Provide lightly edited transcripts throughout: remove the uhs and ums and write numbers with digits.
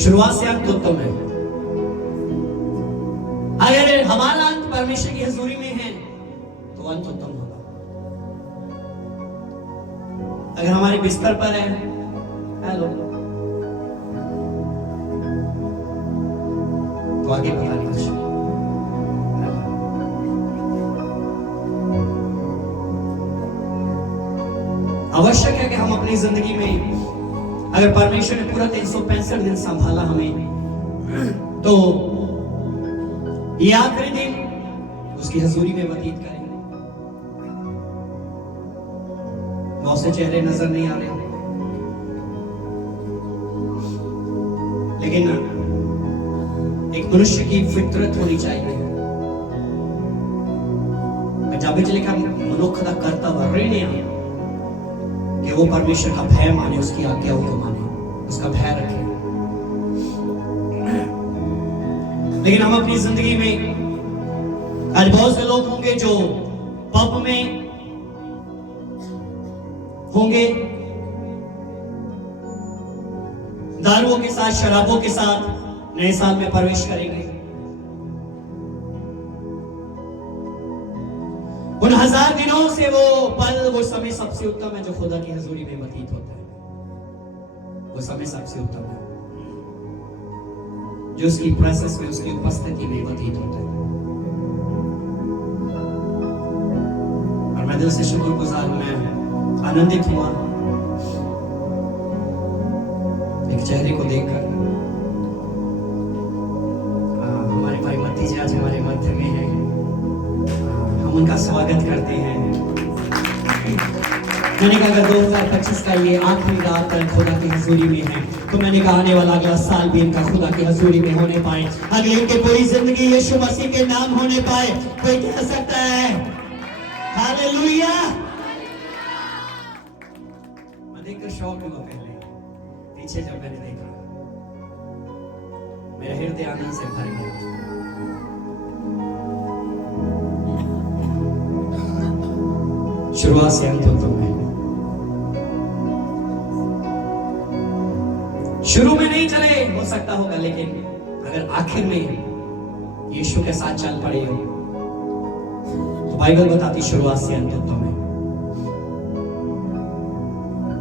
शुरुआत से अंत उत्तम है। अगर हमारा अंत परमेश्वर की हजूरी में है तो अंत उत्तम होगा। अगर हमारे बिस्तर पर है, हेलो, तो आगे पता नहीं कुछ। आवश्यक है कि हम अपनी जिंदगी में, अगर परमेश्वर ने पूरा 365 दिन संभाला हमें, तो ये आखिरी दिन उसकी हजूरी में व्यतीत करेंगे। 9 से चेहरे नजर नहीं आ रहे, लेकिन एक मनुष्य की फितरत होनी चाहिए। पंजाबी च लिखा मनुख का कर्तव्य रहने कि वो परमेश्वर का भय माने, उसकी आज्ञाओं को माने, उसका भय रखे। लेकिन हम अपनी जिंदगी में आज बहुत से लोग होंगे जो पब में होंगे, दारुओं के साथ, शराबों के साथ नए साल में प्रवेश करेंगे। उन 1000 दिनों से वो पल, वो समय सबसे उत्तम है जो खुदा की हजूरी में व्यतीत होता है। वो समय सबसे उत्तम है जो उसकी प्रेजेंस में, उसकी उपस्थिति में व्यतीत होता है। और मैं दिल से शुक्रगुजार हूं, मैं आनंदित हुआ एक चेहरे को देखकर। हमारे भाई मत्ती जी आज हमारे मध्य में हैं, हम उनका स्वागत करते हैं। मैंने कहा अगर 2025 का ये आखिरी रात खुदा की हजूरी में है, तो मैंने कहा आने वाला अगला साल भी इनका खुदा की हजूरी में होने पाए, अगले इनके पूरी जिंदगी यीशु मसीह के नाम होने पाए। कोई कह सकता है हालेलुया? मैं देखकर शौक हुआ पहले, पीछे जब मैंने देखा मेरा हृदय आनंद से भर गया। शुरुआत से अंत उत्तम है। शुरू में नहीं चले हो सकता होगा, लेकिन अगर आखिर में यीशु के साथ चल पड़े हो तो बाइबल बताती शुरुआत से अंत उत्तम है।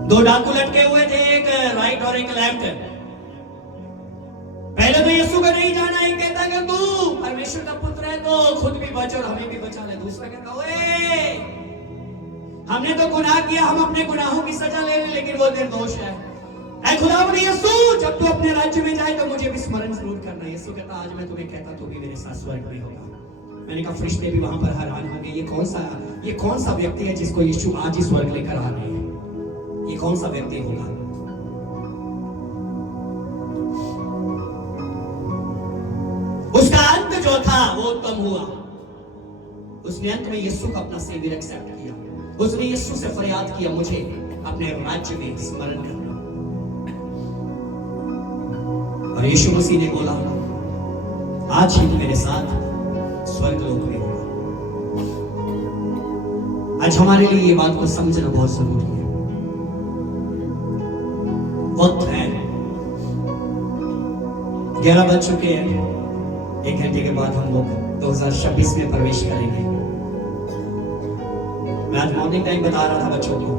2 डाकू लटके हुए थे, एक राइट और एक लेफ्ट। पहले तो यीशु का नहीं जाना, एक कहता कि तू परमेश्वर का पुत्र है तो खुद भी बच और हमें भी बचा ले। दूसरा कहता ओए हमने तो गुनाह किया, हम अपने गुनाहों की सजा ले लें, लेकिन वो निर्दोष है। ऐ खुदावंद यीशु, जब तू अपने राज्य में जाए तो मुझे भी स्मरण जरूर करना। यीशु कहता आज मैं तुम्हें कहता तू भी मेरे साथ स्वर्ग में होगा। मैंने कहा फरिश्ते भी वहां पर हैरान हो गए, ये कौन सा व्यक्ति है जिसको यीशु आज ही स्वर्ग लेकर आ रहे हैं? ये कौन सा व्यक्ति होगा? उसका अंत जो था वो उत्तम हुआ। उसने अंत में यीशु को अपना सेवियर एक्सेप्ट किया। उसने यीशु से फरियाद किया मुझे अपने राज्य में स्मरण करना। और यीशु मसीह ने बोला आज ही मेरे साथ स्वर्ग लोक में होगा। आज हमारे लिए ये बात को समझना बहुत जरूरी है। वक्त है, 11 बज चुके हैं। 1 घंटे के बाद हम लोग 2026 में प्रवेश करेंगे। मैं आज मॉर्निंग टाइम बता रहा था बच्चों को,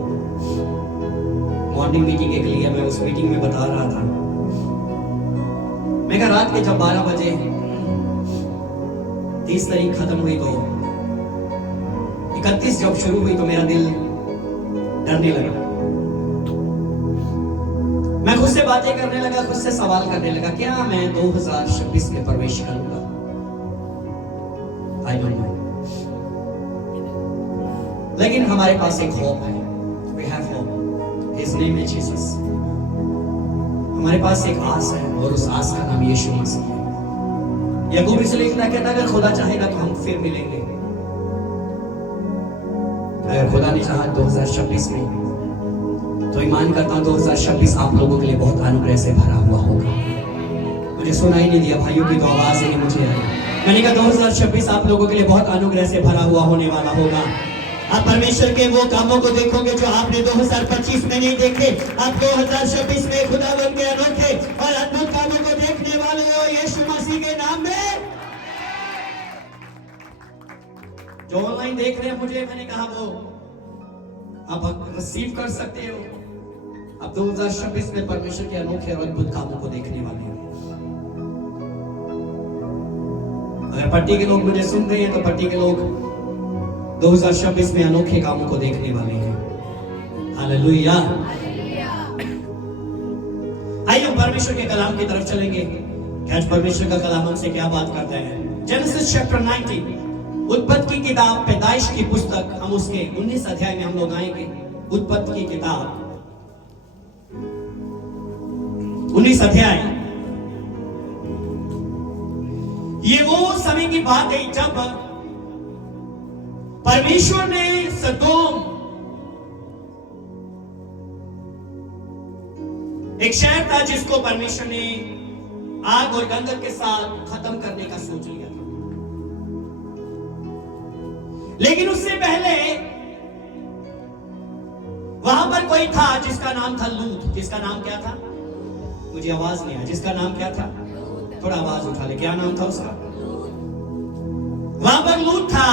मॉर्निंग मीटिंग के लिए मैं उस मीटिंग में बता रहा था, मैं कहा रात के जब 12 बजे 30 तारीख खत्म हुई तो 31 जब शुरू हुई तो मेरा दिल डरने लगा। मैं खुद से बातें करने लगा, खुद से सवाल करने लगा, क्या मैं 2026 में प्रवेश करूंगा? I don't know. लेकिन हमारे पास एक होप है। We have hope. His name is Jesus. हमारे पास एक आस है और उस आस का नाम यीशु मसीह है। याकूब इसलिए लिखता कहता अगर खुदा चाहेगा तो हम फिर मिलेंगे। अगर खुदा ने चाहा 2026 में, तो ईमान करता हूं 2026 आप लोगों के लिए बहुत अनुग्रह से भरा हुआ होगा। मुझे सुनाई नहीं दिया भाइयों की तो आवाज ही मुझे आई। मैंने कहा 2026 आप लोगों के लिए बहुत अनुग्रह से भरा हुआ होने वाला होगा। आप परमेश्वर के वो कामों को देखोगे जो आपने 2025 में नहीं देखे। आप 2026 में खुदावंद के अनोखे और अद्भुत कामों को देखने वाले हो यीशु मसीह के नाम में। जो ऑनलाइन देख रहे हैं मुझे, मैंने कहा वो आप रिसीव कर सकते हो। अब 2026 में परमेश्वर के अनोखे और अद्भुत कामों को देखने वाले हैं। अगर पट्टी के लोग मुझे सुन रहे हैं तो पट्टी के लोग 2026 में अनोखे कामों को देखने वाले हैं। हालेलुया। आइए हम परमेश्वर के कलाम की तरफ चलेंगे कि आज परमेश्वर का कलाम हमसे क्या बात करता है। जेनेसिस चैप्टर 19, उत्पत्ति की किताब, पैदाइश की पुस्तक, हम उसके 19 अध्याय में हम लोग आएंगे। उत्पत्ति की किताब 19 अध्याय। ये वो समय की बात है जब परमेश्वर ने सदोम, एक शहर था जिसको परमेश्वर ने आग और गंधक के साथ खत्म करने का सोच लिया था। लेकिन उससे पहले वहां पर कोई था जिसका नाम था लूत। जिसका नाम क्या था? मुझे आवाज नहीं आया। जिसका नाम क्या था? थोड़ा आवाज उठा ले। क्या नाम था उसका? वहां पर लूत था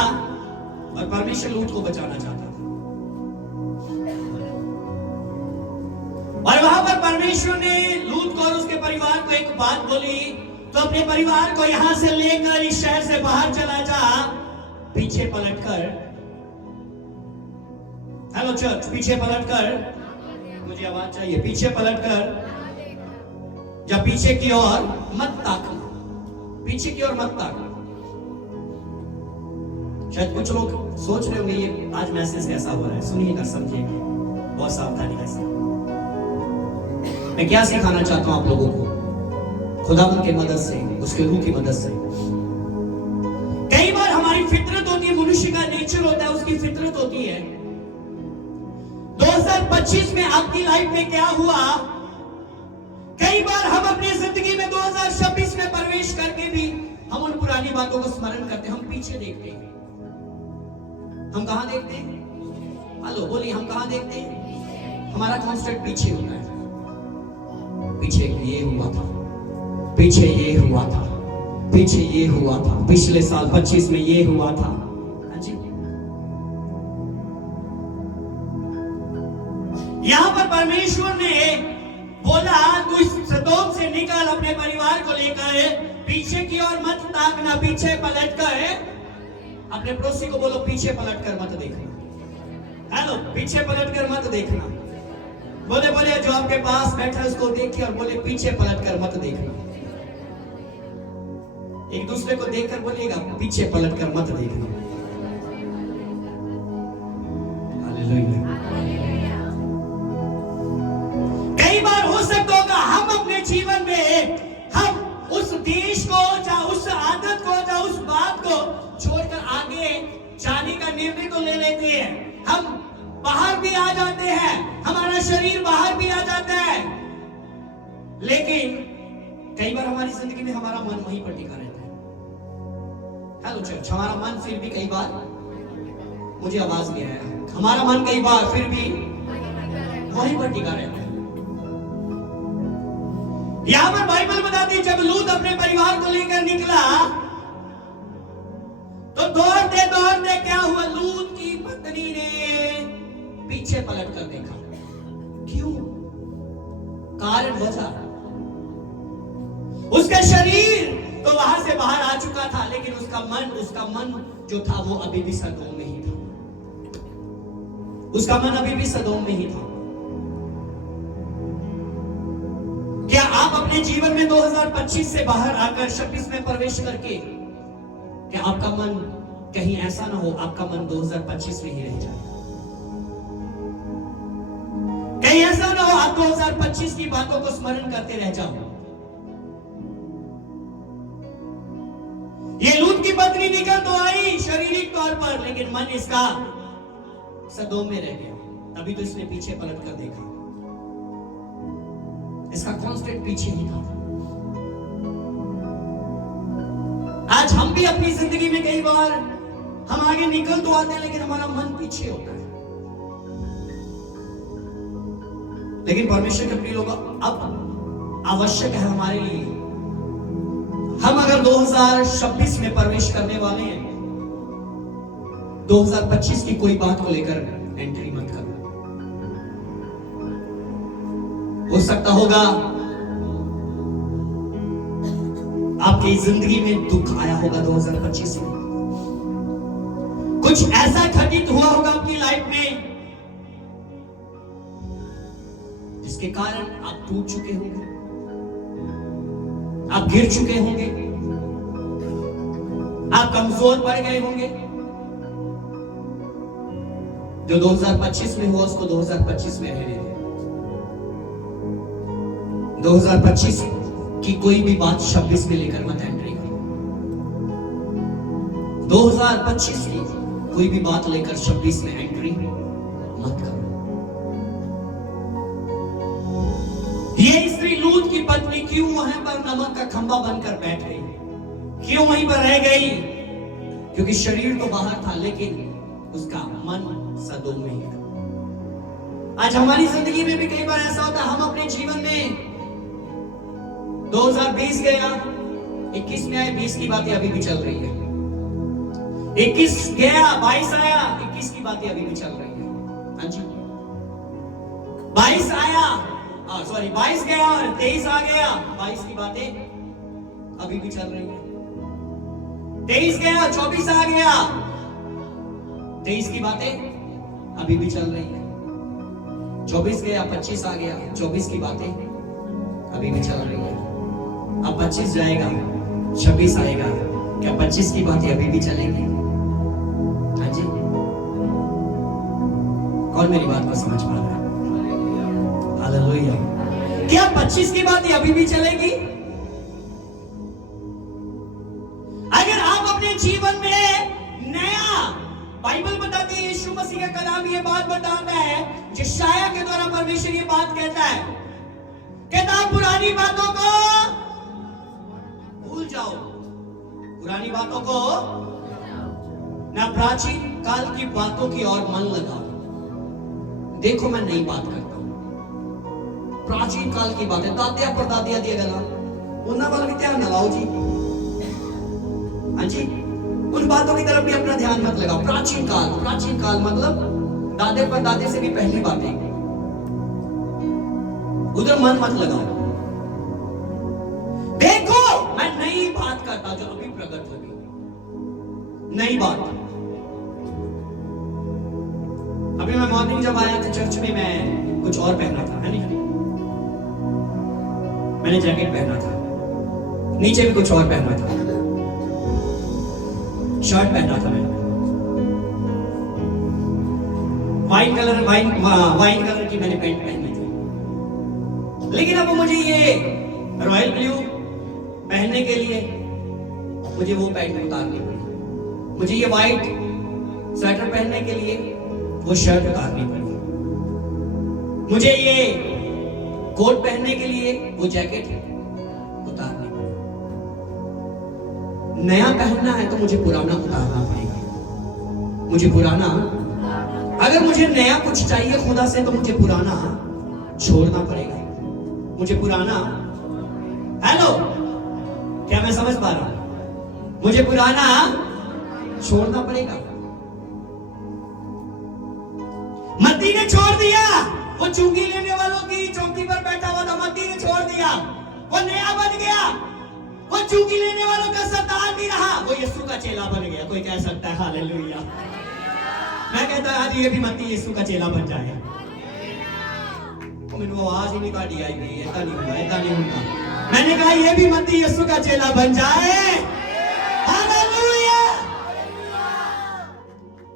और परमेश्वर लूत को बचाना चाहता था। और वहां पर परमेश्वर ने लूत को और उसके परिवार को एक बात बोली, तो अपने परिवार को यहां से लेकर इस शहर से बाहर चला जा। पीछे पलटकर, हेलो चर्च, पीछे पलटकर, मुझे आवाज चाहिए, पीछे पलटकर या पीछे की ओर मत ताकना। पीछे की ओर मत ताकना। शायद कुछ लोग सोच रहे होंगे ये आज मैसेज कैसा हो रहा है। सुनिएगा, समझिएगा बहुत सावधानी के साथ। मैं क्या सिखाना चाहता हूं आप लोगों को खुदावंद की मदद से, उसके रूह की मदद से। कई बार हमारी फितरत होती है, मनुष्य का नेचर होता है, उसकी फितरत होती है। 2025 में आपकी लाइफ में क्या हुआ? कई बार हम अपनी जिंदगी में 2026 में प्रवेश करके भी हम उन पुरानी बातों को स्मरण करते हैं। हम पीछे देखते हैं। हम कहां देखते हैं? हेलो बोलिए, हम कहां देखते हैं? हमारा कॉन्सेंट्रेट पीछे होता है। पीछे ये हुआ था, पीछे ये हुआ था, पीछे ये हुआ था, पिछले साल 25 में ये हुआ था। हाँ जी। यहां पर परमेश्वर ने बोला, तू इस सदोम से निकल अपने परिवार को लेकर, पीछे की ओर मत ताकना, पीछे पलटकर। अपने पड़ोसी को बोलो, पीछे पलटकर मत देखना। हेलो, पीछे पलटकर मत देखना। बोले बोले जो आपके पास बैठा है उसको देखिए और बोले, पीछे पलटकर मत देखना। एक दूसरे को देखकर बोलिएगा, पीछे पलटकर मत देखना। हालेलुया। कई बार हो सकता होगा हम अपने जीवन में हम उस देश को या उस आदत को या उस बात को छोड़कर आगे जाने का निर्णय तो ले लेते हैं। हम बाहर भी आ जाते हैं, हमारा शरीर बाहर भी आ जाता है, लेकिन कई बार हमारी जिंदगी में हमारा मन वहीं पर टिका रहता है। हेलो चर्च, हमारा मन फिर भी कई बार, मुझे आवाज नहीं आया, हमारा मन कई बार फिर भी वहीं पर टिका रहता है। यहां पर बाइबल बताती है जब लूत अपने परिवार को लेकर निकला तो दौड़ते दौड़ते क्या हुआ? लूत की पत्नी ने पीछे पलट कर देखा। क्यों? कारण वजह, उसका शरीर तो वहां से बाहर आ चुका था, लेकिन उसका मन जो था वो अभी भी सदोम में ही था। उसका मन अभी भी सदोम में ही था। क्या आप अपने जीवन में 2025 से बाहर आकर 26 में प्रवेश करके, क्या आपका मन कहीं ऐसा ना हो आपका मन 2025 में ही रह जाए? कहीं ऐसा ना हो आप 2025 की बातों को स्मरण करते रह जाओ। ये लूत की पत्नी निकल तो आई शारीरिक तौर पर, लेकिन मन इसका सदोम में रह गया। तभी तो इसने पीछे पलट कर देखा। इसका कॉन्सेंट्रेट पीछे ही था। आज हम भी अपनी जिंदगी में कई बार हम आगे निकल तो आते हैं लेकिन हमारा मन पीछे होता है। लेकिन परमेश्वर के प्रिय लोग, अब आवश्यक है हमारे लिए, हम अगर 2026 में प्रवेश करने वाले हैं, 2025 की कोई बात को लेकर एंट्री मत करो। हो सकता होगा आपकी जिंदगी में दुख आया होगा 2025 में, कुछ ऐसा घटित हुआ होगा आपकी लाइफ में जिसके कारण आप टूट चुके होंगे, आप गिर चुके होंगे, आप कमजोर पड़ गए होंगे। जो 2025 में हुआ उसको 2025 में रहने दो। 2025 की कोई भी बात 26 में लेकर मत एंट्री करो। 2025 की कोई भी बात लेकर 26 में एंट्री मत करो। ये स्त्री लूत की पत्नी क्यों वहां पर नमक का खंभा बनकर बैठ गई, क्यों वहीं पर रह गई? क्योंकि शरीर तो बाहर था लेकिन उसका मन सदोम में है। आज हमारी जिंदगी में भी कई बार ऐसा होता है, हम अपने जीवन में 2020 गया, 21 में आए, 20 की बातें अभी भी चल रही है। 21 गया, 22 आया, 21 की बातें अभी भी चल रही है। हाँ जी, 22 आया, सॉरी 22 गया और 23 आ गया, 22 की बातें अभी भी चल रही है। 23 गया, 24 आ गया, 23 की बातें अभी भी चल रही है। 24 गया, 25 आ गया, 24 की बातें अभी भी चल रही है। अब 25 जाएगा, 26 आएगा, क्या 25 की बातें अभी भी चलेगी? हाँ जी, कौन मेरी बात को समझ पा रहा है? हालेलुया। क्या 25 की बातें अभी भी चलेगी? अगर आप अपने जीवन में नया, बाइबल बताती है, यीशु मसीह का कलाम ये बात बताता है, यशायाह के द्वारा परमेश्वर ये बात कहता है, कहता पुरानी बातों को भूल जाओ, पुरानी बातों को ना प्राचीन काल की बातों की ओर मन लगाओ। देखो मैं नई बात करता हूं। प्राचीन काल की बातें दादिया परदादिया दिया गला उन्ना वाला भी ध्यान न लाओ जी। हाँ जी, उन बातों की तरफ भी अपना ध्यान मत लगाओ। प्राचीन काल मतलब दादे परदादे से भी पहली बातें, उधर मन मत लगाओ। देखो मैं नई बात करता जो अभी प्रकट होगी, नई बात। अभी मैं मॉर्निंग जब आया था चर्च में, मैं कुछ और पहना था, है नहीं? मैंने जैकेट पहना था, नीचे भी कुछ और पहना था, शर्ट पहना था, मैं वाइन कलर की मैंने पैंट पहनी थी। लेकिन अब मुझे ये रॉयल ब्लू पहनने के लिए मुझे वो पैंट उतारनी पड़ी, मुझे ये व्हाइट स्वेटर पहनने के लिए वो शर्ट उतारनी पड़ी, मुझे ये कोट पहनने के लिए वो जैकेट उतारनी पड़ी। नया पहनना है तो मुझे पुराना उतारना पड़ेगा। मुझे पुराना, अगर मुझे नया कुछ चाहिए खुदा से तो मुझे पुराना छोड़ना पड़ेगा। मुझे पुराना, हेलो, क्या मैं समझ पा रहा हूं? मुझे पुराना छोड़ना पड़ेगा। मत्ती ने छोड़ दिया, वो चुंगी लेने वालों की चौकी पर बैठा हुआ था, मत्ती ने छोड़ दिया, वो नया बन गया। वो चुंगी लेने वालों का सरदार भी रहा, वो यीशु का चेला बन गया। कोई कह सकता है हालेलुया? मैं कहता हूं आज ये भी मत्ती यीशु का चेला बन जाए। मैंने आवाज ही नहीं काटी आई नहीं, ऐसा नहीं होता। मैंने कहा ये भी मत्ती यीशु का चेला बन जाए। हालेलुया।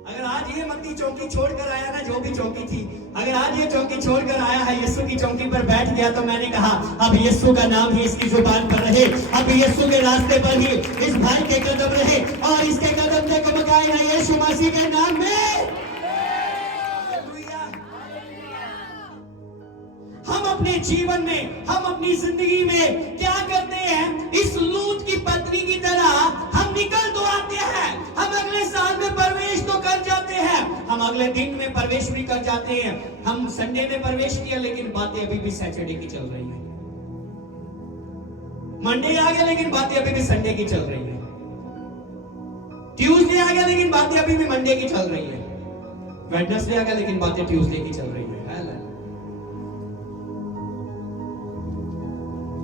अगर आज ये मत्ती चौकी छोड़कर आया ना, जो भी चौकी थी, अगर आज ये चौकी छोड़कर आया है, यीशु की चौकी पर बैठ गया, तो मैंने कहा अब यीशु का नाम ही इसकी जुबान पर रहे, अब यीशु के रास्ते पर ही इस भाई के कदम रहे और इसके कदम से चमकाए हैं यीशु मसीह के नाम में। हम अपने जीवन में, हम अपनी जिंदगी में क्या करते हैं? इस लूत की पत्नी की तरह हम निकल तो आते हैं, हम अगले साल में हम अगले दिन में प्रवेश भी कर जाते हैं। हम संडे में प्रवेश किया लेकिन बातें अभी भी सैटरडे की चल रही है। मंडे आ गया लेकिन बातें अभी भी संडे की चल रही है। ट्यूसडे आ गया लेकिन बातें अभी भी मंडे की चल रही है। वेडनेसडे आ गया लेकिन बातें ट्यूसडे की चल रही है।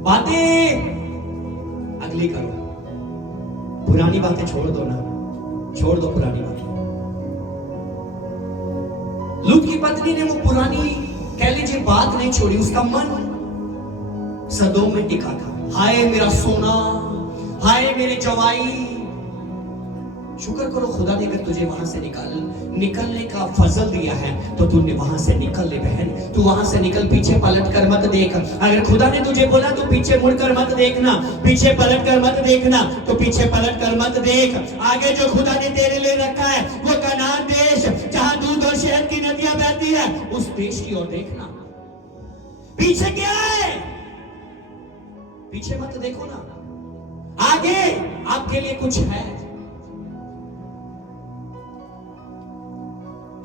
बातें अगली करो, पुरानी बातें छोड़ दो ना, छोड़ दो पुरानी बातें। लूत की पत्नी ने वो पुरानी कह लीजिए बात नहीं छोड़ी, उसका मन सदोम में टिका था। हाय मेरा सोना, हाय मेरे जवाई। शुक्र करो खुदा ने अगर तुझे वहां से निकलने का फजल दिया है तो तूने वहां से निकल ले बहन। तू वहां से निकल, पीछे पलट कर मत देख। अगर खुदा ने तुझे बोला तो पीछे मुड़कर मत देखना, पीछे पलट कर मत देखना, तो पीछे पलट कर मत देख। आगे जो खुदा ने तेरे लिए रखा है वो कनान देश, जहां दूध और शहद की नदियां बहती है, उस देश की ओर देखना। पीछे क्या है? पीछे मत देखो ना, आगे आपके लिए कुछ है।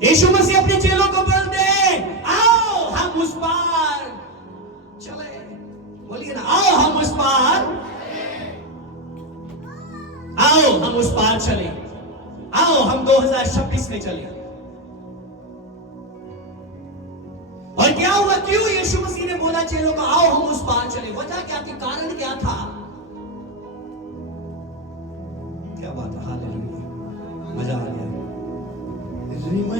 यीशु मसीह अपने चेलों को बोलते, आओ हम उस पार चले। बोलिए ना, आओ हम उस पार, आओ हम उस पार चले, आओ हम 2026 में चले। और क्या हुआ? क्यों यीशु मसीह ने बोला चेलों को आओ हम उस पार चले? वजह क्या थी? कारण क्या था? क्या बात है, हालेलुया, मजा आ गया। रिम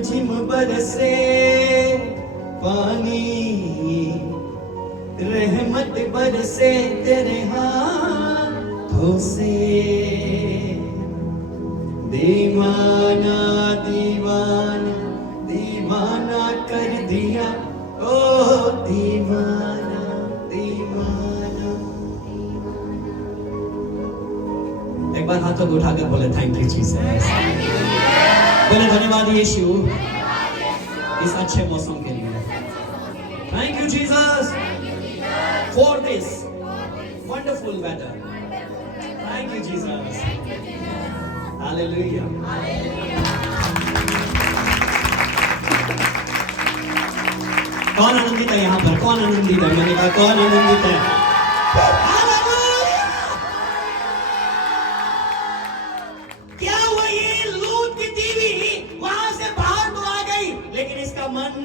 झिम बरसे पानी, रहमत बरसे तेरे हाथों से। दीवाना दीवाना दीवाना कर दिया, ओ दीवाना दीवाना। एक बार हाथों को उठाकर बोले थैंक यू जीसस। बोले धन्यवाद यीशु इस अच्छे मौसम के लिए। Thank you Jesus for this wonderful weather. Thank you Jesus, hallelujah. कौन आनंदित है यहाँ पर? कौन आनंदित है? मैंने कहा कौन आनंदित है?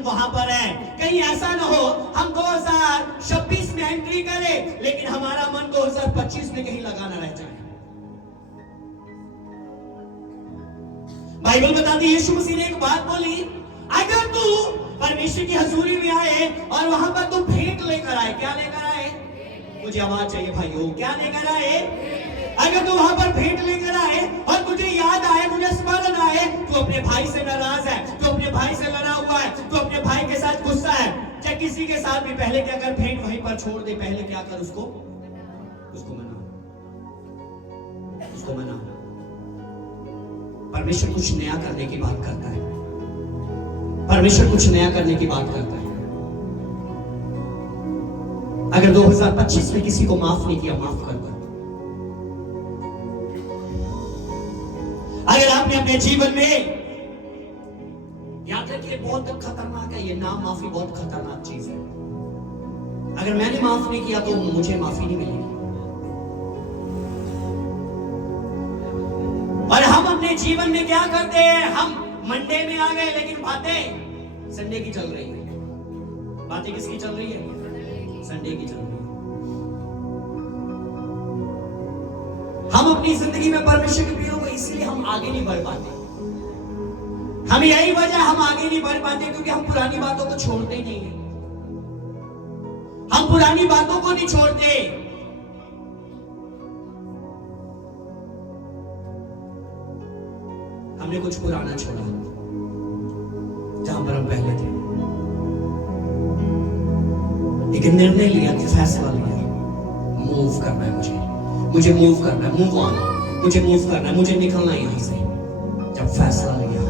वहां पर है। कहीं ऐसा ना हो हम 2026 में एंट्री करें लेकिन हमारा मन 2025 में कहीं लगा ना रह जाए। बाइबल बताती है यीशु मसीह ने एक बात बोली, अगर तू परमेश्वर की हजूरी में आए और वहां पर तू भेंट लेकर आए। क्या लेकर आए? मुझे आवाज चाहिए भाइयों, क्या लेकर आए? अगर तू वहां पर भेंट लेकर आए और तुझे याद आए, तुझे स्मरण आए, तू अपने भाई से नाराज है, तू अपने भाई से लड़ा हुआ है, तू अपने भाई के साथ गुस्सा है, चाहे किसी के साथ भी, पहले क्या कर? भेंट वहीं पर छोड़ दे। पहले क्या कर? उसको मना, उसको मना। परमेश्वर कुछ नया करने की बात करता है। परमेश्वर कुछ नया करने की बात करता है। अगर 2025 में किसी को माफ नहीं किया, माफ कर दो। अगर आपने अपने जीवन में, याद रखिए बहुत खतरनाक है ये, नाम माफी बहुत खतरनाक चीज है। अगर मैंने माफ नहीं किया तो मुझे माफी नहीं मिलेगी। और हम अपने जीवन में क्या करते हैं? हम मंडे में आ गए लेकिन बातें संडे की चल रही है। बातें किसकी चल रही है? संडे की चल रही है। हम अपनी जिंदगी में परमेश्वर के प्रिय को इसलिए हम आगे नहीं बढ़ पाते। हमें यही वजह हम आगे नहीं बढ़ पाते क्योंकि हम पुरानी बातों को छोड़ते ही नहीं है। हम पुरानी बातों को नहीं छोड़ते। हमने कुछ पुराना छोड़ा जहां पर हम पहले थे। एक निर्णय लिया, फैसला लिया, मूव करना है मुझे मूव करना है, मूव ऑन, मुझे मूव करना है, मुझे निकलना है यहां से। जब फैसला लिया,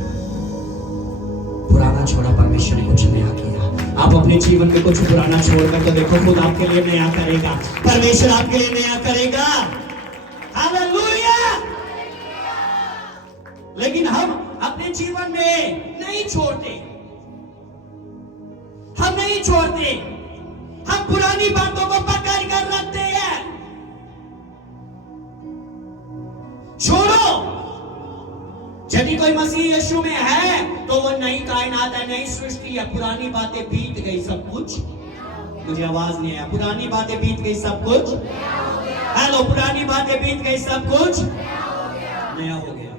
पुराना छोड़ा, परमेश्वर ने कुछ नया किया। आप अपने जीवन में कुछ पुराना छोड़कर तो देखो, खुद आपके लिए नया करेगा। परमेश्वर आपके लिए नया करेगा। हालेलुया। लेकिन हम अपने जीवन में नहीं छोड़ते, हम नहीं छोड़ते, हम पुरानी बातों को पकड़ कर रखते हैं। छोड़ो, यदि कोई मसीह यीशु में है तो वो नई कायनात है, नई सृष्टि है। पुरानी बातें बीत गई, सब कुछ, मुझे आवाज नहीं आया, पुरानी बातें बीत गई, सब कुछ, हेलो, पुरानी बातें बीत गई, सब कुछ नया हो गया।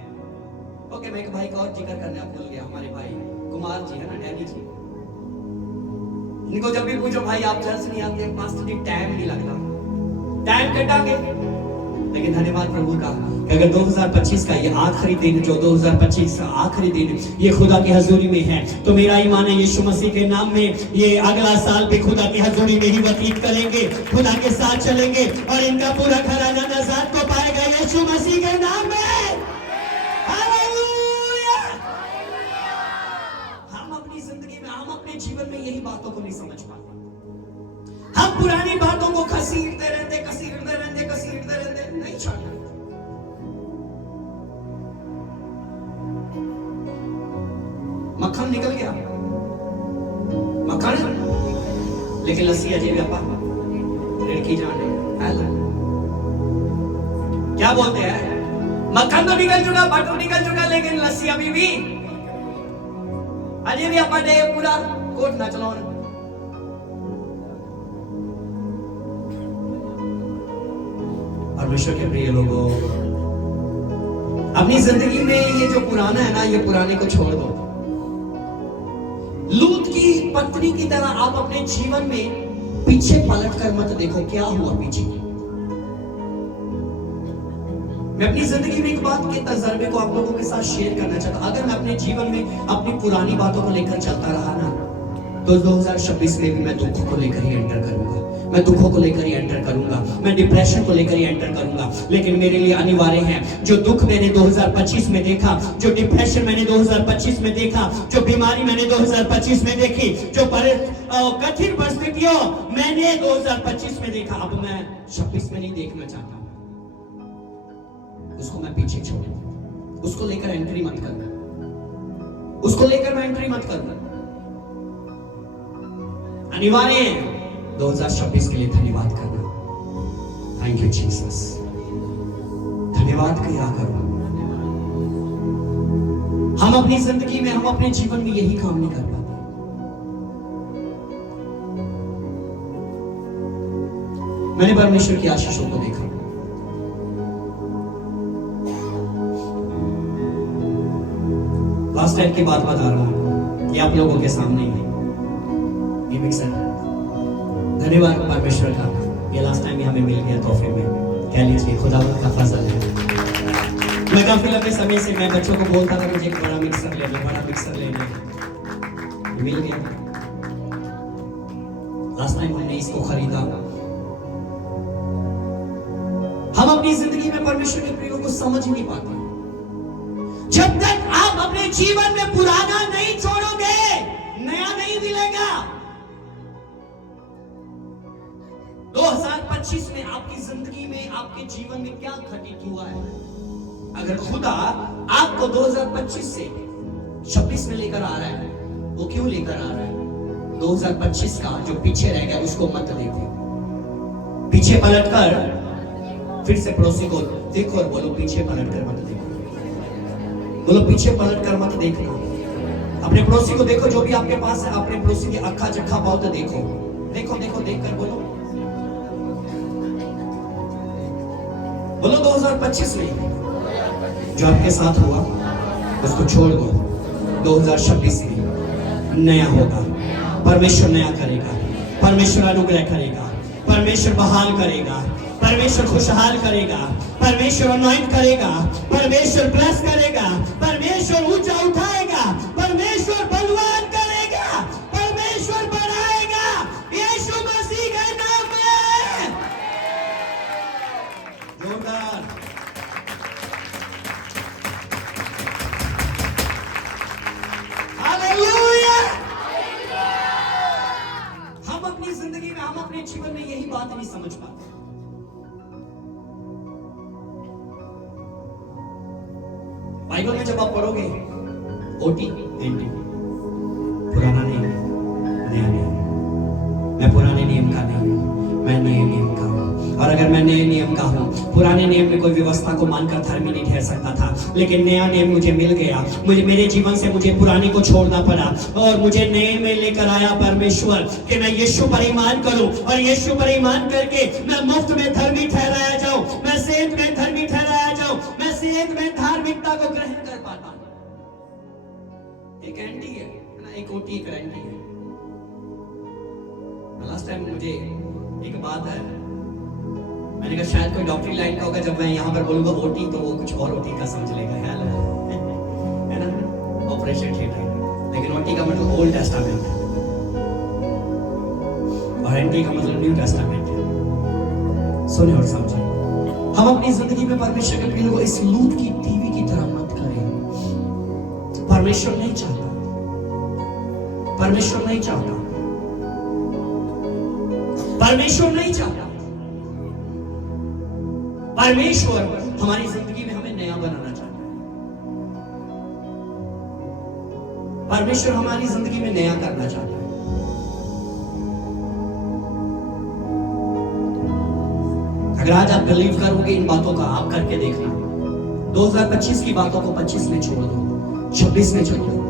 ओके, मैं एक भाई का और जिक्र करना भूल गया, हमारे भाई कुमार जी है ना, डैडी जी, इनको जब भी पूछो भाई आप चर्च नहीं आते, पास्टर जी टाइम नहीं लगता, टाइम कटांगे। लेकिन धन्यवाद प्रभु का कि अगर 2025 का ये आखिरी दिन, जो 2025 का आखिरी दिन ये खुदा की हजूरी में है, तो मेरा ईमान है यीशु मसीह के नाम में ये अगला साल भी खुदा की हजूरी में ही व्यतीत करेंगे, खुदा के साथ चलेंगे और इनका पूरा घराना नजात को पाएगा यीशु मसीह के नाम में। हालेलुया। हम अपनी जिंदगी में, हम अपने जीवन में यही बातों को नहीं समझ पाते। हम पुरानी बातों को घसीटते रहते, घसीटते रहते, घसीटते रहते, नहीं छोड़ना। मक्खन निकल गया, मक्खन, लेकिन लस्सी अजीब व्यापा लड़की जाने। हेलो, क्या बोलते हैं? मक्खन तो निकल चुका, बटर निकल चुका, लेकिन लस्सी अभी भी अजीब व्यापा दे, पूरा कोट ना चलाओ। परमेश्वर के प्रिय लोगों, अपनी जिंदगी में ये जो पुराना है ना, ये पुराने को छोड़ दो। लूत की पत्नी की तरह आप अपने जीवन में पीछे पलट कर मत देखो क्या हुआ पीछे। मैं अपनी जिंदगी में एक बात के तजर्बे को आप लोगों के साथ शेयर करना चाहता हूं। अगर मैं अपने जीवन में अपनी पुरानी बातों को लेकर चलता रहा ना, तो 2026 में भी मैं दुखों को लेकर ही एंटर करूंगा, मैं दुखों को लेकर ही एंटर करूंगा, मैं डिप्रेशन को लेकर ही एंटर करूंगा। लेकिन मेरे लिए अनिवार्य है, जो दुख मैंने 2025 में देखा, जो डिप्रेशन मैंने 2025 में देखा, जो बीमारी मैंने 2025 में देखी, जो कठिन परिस्थितियों मैंने 2025 में देखा, अब मैं 26 में नहीं देखना चाहता। उसको मैं पीछे छोड़, उसको लेकर एंट्री मत करना, उसको लेकर मैं एंट्री मत करना। अनिवार्य है 2026 के लिए धन्यवाद करना। थैंक यू जीसस, धन्यवाद किया करो। हम अपनी जिंदगी में, हम अपने जीवन में यही काम नहीं कर पाते। मैंने परमेश्वर की आशीषों को देखा, लास्ट टाइम की बात बता रहा हूं, ये आप लोगों के सामने है। ये मिक्सर, धन्यवाद परमेश्वर का, ये लास्ट टाइम हमें मिल गया तोहफे में, कह लीजिए खुदावंद का फजल है। मैं काफी लंबे समय से मैं बच्चों को बोलता था मुझे एक बड़ा मिक्सर ले लो, बड़ा मिक्सर ले लो, मिल गया। लास्ट टाइम हमने इसको खरीदा। हम अपनी जिंदगी में परमेश्वर के प्रियों को समझ ही नहीं पाते। जब तक आप अपने जीवन में पुराना नहीं छोड़ोगे, नया नहीं मिलेगा। 2025 में आपकी जिंदगी में, आपके जीवन में क्या घटित हुआ है? अगर खुदा आपको 2025 से 26 में लेकर आ रहा है, वो क्यों लेकर आ रहा है? 2025 का जो पीछे रह गया उसको मत देखो, पीछे पलटकर फिर से पड़ोसी को देखो और बोलो पीछे पलटकर मत देखो, बोलो पीछे पलटकर मत देखना। अपने पड़ोसी को देखो, जो भी आपके पास है, अपने पड़ोसी की अक्खा चक्खा बहुत देखो, देखो देखो, देखकर बोलो, बोलो 2025 में जो आपके साथ हुआ उसको छोड़ दो। 2026 में नया होगा, परमेश्वर नया करेगा, परमेश्वर अनुग्रह करेगा, परमेश्वर बहाल करेगा, परमेश्वर खुशहाल करेगा, परमेश्वर अनॉइंट करेगा, परमेश्वर ब्लेस करेगा, परमेश्वर ऊंचा उठाएगा, परमेश्वर बलवान करेगा, परमेश्वर बढ़ाएगा, यीशु मसीह के नाम में। जोरदार हालेलुया। हम अपनी जिंदगी में, हम अपने जीवन में यही बात नहीं समझ पाते। बाइबल में जब आप पढ़ोगे, ओटी एंडिंग। पुराना नहीं, नया नहीं। मैं पुराने नियम का नहीं हूं, मैं नए नियम का हूं। और अगर मैं नए नियम का हूं, पुराने नियम में कोई व्यवस्था को मानकर धर्मी नहीं ठहर सकता था, लेकिन नया नियम मुझे मिल गया। मुझे मेरे जीवन से मुझे पुराने को छोड़ना पड़ा और मुझे नए में लेकर आया परमेश्वर कि मैं यीशु पर ईमान करूं और यीशु पर ईमान करके मैं मुफ्त में धर्मी ठहराया जाऊं, मैं सेंत में धर्मी ठहराया जाऊं, मैं सेंत में धार्मिकता को ग्रहण कर पाता हूं। एक एंटी है ना, एक ओटी एक एंटी है। लास्ट टाइम मुझे एक बात है, मैंने कहा शायद कोई डॉक्टरी लाइन का होगा, जब मैं यहाँ पर बोलूंगा ओटी तो वो कुछ और ओटी का समझ लेगा, है ना, ऑपरेशन थिएटर। लेकिन ओटी का मतलब ओल्ड टेस्टामेंट और एंटी का मतलब न्यू टेस्टामेंट है। सुने और समझे। हम अपनी जिंदगी में परमेश्वर के प्रिय लोगों इस लूत की टीवी की तरह मत करें। परमेश्वर नहीं चाहता, परमेश्वर नहीं चाहता, परमेश्वर नहीं चाहता। परमेश्वर हमारी जिंदगी में हमें नया बनाना चाहता है। परमेश्वर हमारी जिंदगी में नया करना चाहता है। अगर आज आप बिलीव करोगे इन बातों का, आप करके देखना। 2025 की बातों को 25 में छोड़ दो, 26 में छोड़ दो।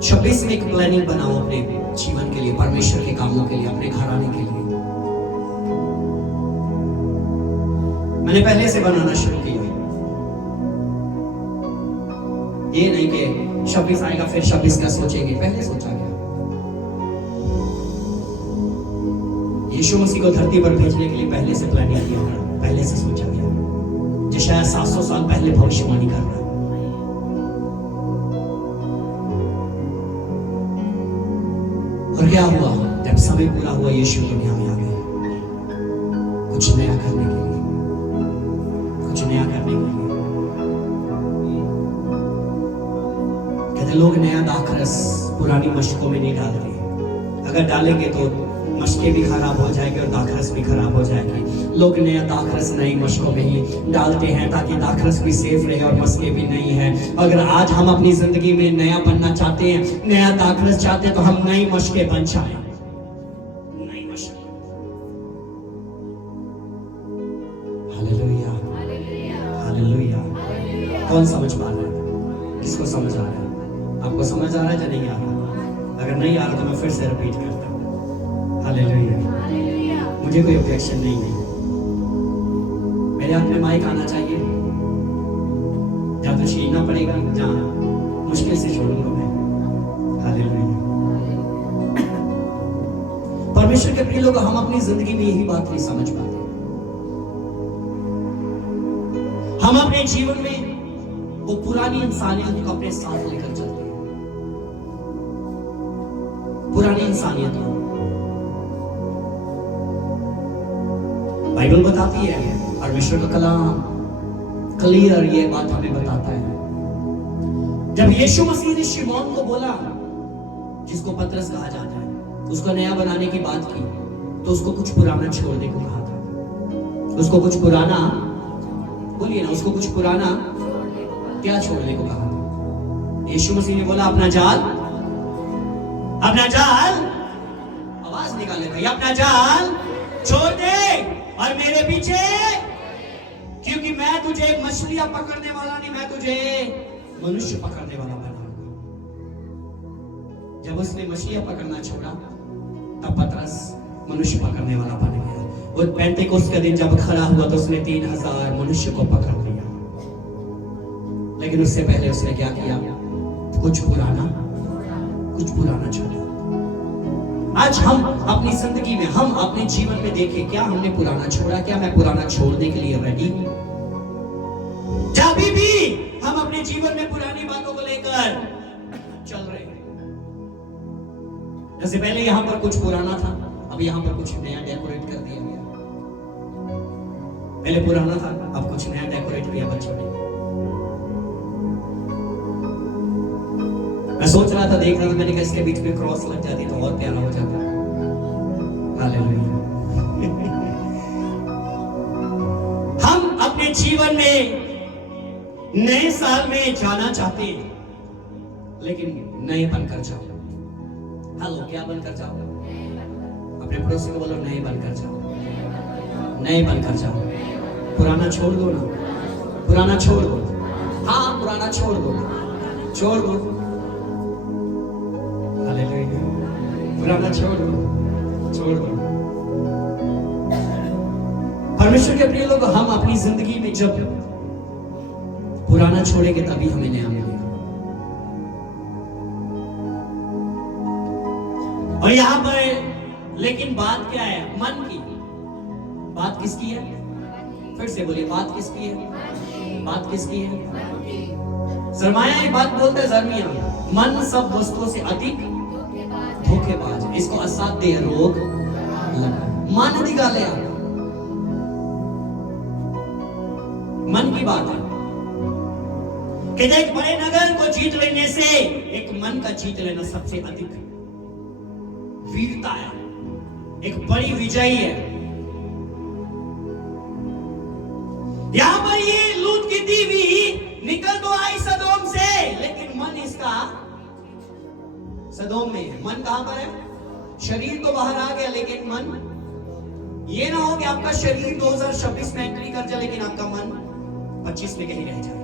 26 में एक प्लानिंग बनाओ अपने जीवन के लिए, परमेश्वर के कामों के लिए, अपने घर आने के लिए। मैंने पहले से बनाना शुरू किया। ये नहीं कि 26 आएगा फिर 26 का सोचेंगे, पहले सोचा गया। यीशु मसीह को धरती पर भेजने के लिए पहले से प्लानिंग किया गया, पहले से सोचा गया, जो शायद 700 साल पहले भविष्यवाणी कर रहा है। और क्या हुआ? जब समय पूरा हुआ, यीशु दुनिया में आ गए कुछ नया करने के लिए, कुछ नया करने के लिए। कहते लोग नया दाखरस पुरानी मशकों में नहीं डालते। अगर डालेंगे तो मशकें भी खराब हो जाएगी और दाखरस भी खराब हो जाएगी। लोग नया दाखरस नई मशकों में ही डालते हैं ताकि दाखरस भी सेफ रहे और मशकें भी नहीं है। अगर आज हम अपनी जिंदगी में नया बनना चाहते हैं, नया दाखरस चाहते हैं, तो हम नई मशकें बन जाएं। नई मशक। Hallelujah, hallelujah. कौन समझ पा रहा है? किसको समझ आ रहा है? आपको समझ आ रहा है या नहीं आ रहा? अगर नहीं आ रहा तो मैं फिर से रिपीट करता हूँ। हालेलुया। मुझे कोई ऑब्जेक्शन नहीं है। मेरे हाथ में माइक आना चाहिए, या तो छीनना पड़ेगा, जहाँ मुश्किल से छोड़ूंगा मैं। हालेलुया। परमेश्वर के प्रिय लोग, हम अपनी जिंदगी में यही बात नहीं समझ पाते। हम अपने जीवन में वो पुरानी इंसानियत को अपने साथ लेकर चलते हैं। पुरानी इंसानियत को बाइबल बताती है, परमेश्वर का कलाम क्लियर ये बात हमें बताता है। जब यीशु मसीह ने शिमोन को बोला, जिसको पतरस कहा जाता है, उसको नया बनाने की बात की, तो उसको कुछ पुराना छोड़ने को कहा था। उसको कुछ पुराना, बोलिए ना, उसको कुछ पुराना क्या छोड़ने को कहा था? यीशु मसीह ने बोला अपना जाल, अपना जाल, आवाज निकाले भाई, अपना जाल छोड़ दे और मेरे पीछे, क्योंकि मैं तुझे मछलियां पकड़ने वाला नहीं, मैं तुझे मनुष्य पकड़ने वाला बनाऊंगा। जब उसने मछलियां पकड़ना छोड़ा, तब पतरस मनुष्य पकड़ने वाला बन गया। वो पेंटेकोस्त का दिन जब खड़ा हुआ तो उसने 3000 मनुष्य को पकड़ लिया। लेकिन उससे पहले उसने क्या किया? कुछ पुराना छोड़ा। आज हम अपनी जिंदगी में, हम अपने जीवन में देखें, क्या हमने पुराना छोड़ा? क्या मैं पुराना छोड़ने के लिए रेडी हूं? जब भी हम अपने जीवन में पुरानी बातों को लेकर चल रहे हैं, जैसे पहले यहां पर कुछ पुराना था, अब यहां पर कुछ नया डेकोरेट कर दिया गया। पहले पुराना था, अब कुछ नया डेकोरेट किया बच्चों ने। मैं सोच रहा था, देख रहा था, मैंने कहा इसके बीच में क्रॉस लग जाती तो और प्यारा हो जाता। हालेलुया। हम अपने जीवन में नए साल में जाना चाहते हैं, लेकिन नए बनकर जाओ। हेलो, क्या बनकर जाओ? अपने पड़ोसी को बोलो नए बनकर जाओ, नए बनकर जाओ। पुराना छोड़ दो ना, पुराना छोड़ दो। हाँ, पुराना छोड़ दो, छोड़ दो। हालेलुया, पुराना छोड़ दो, छोड़ दो। परमेश्वर के प्रिय लोग, हम अपनी जिंदगी में जब पुराना छोड़ेंगे तभी हमें नया मिलेगा। और यहां पर लेकिन बात क्या है? मन की बात किसकी है? फिर से बोलिए, बात किसकी है? बात किसकी है? सरमाया एक बात बोलते हैं जर्मिया, मन सब वस्तुओं से अधिक धोखेबाज, इसको असाध्य रोग लगा। मन निकाले, मन की बात है कि एक बड़े नगर को जीत लेने से एक मन का जीत लेना सबसे अधिक वीरता है, एक बड़ी विजय है। यहां पर ये लूट की बीवी निकल तो आई सदोम से, लेकिन मन इसका सदोम में है। मन कहां पर है? शरीर तो बाहर आ गया, लेकिन मन, ये ना हो कि आपका शरीर 2026 में एंट्री कर जाए लेकिन आपका मन 25 में कहीं रह जाए।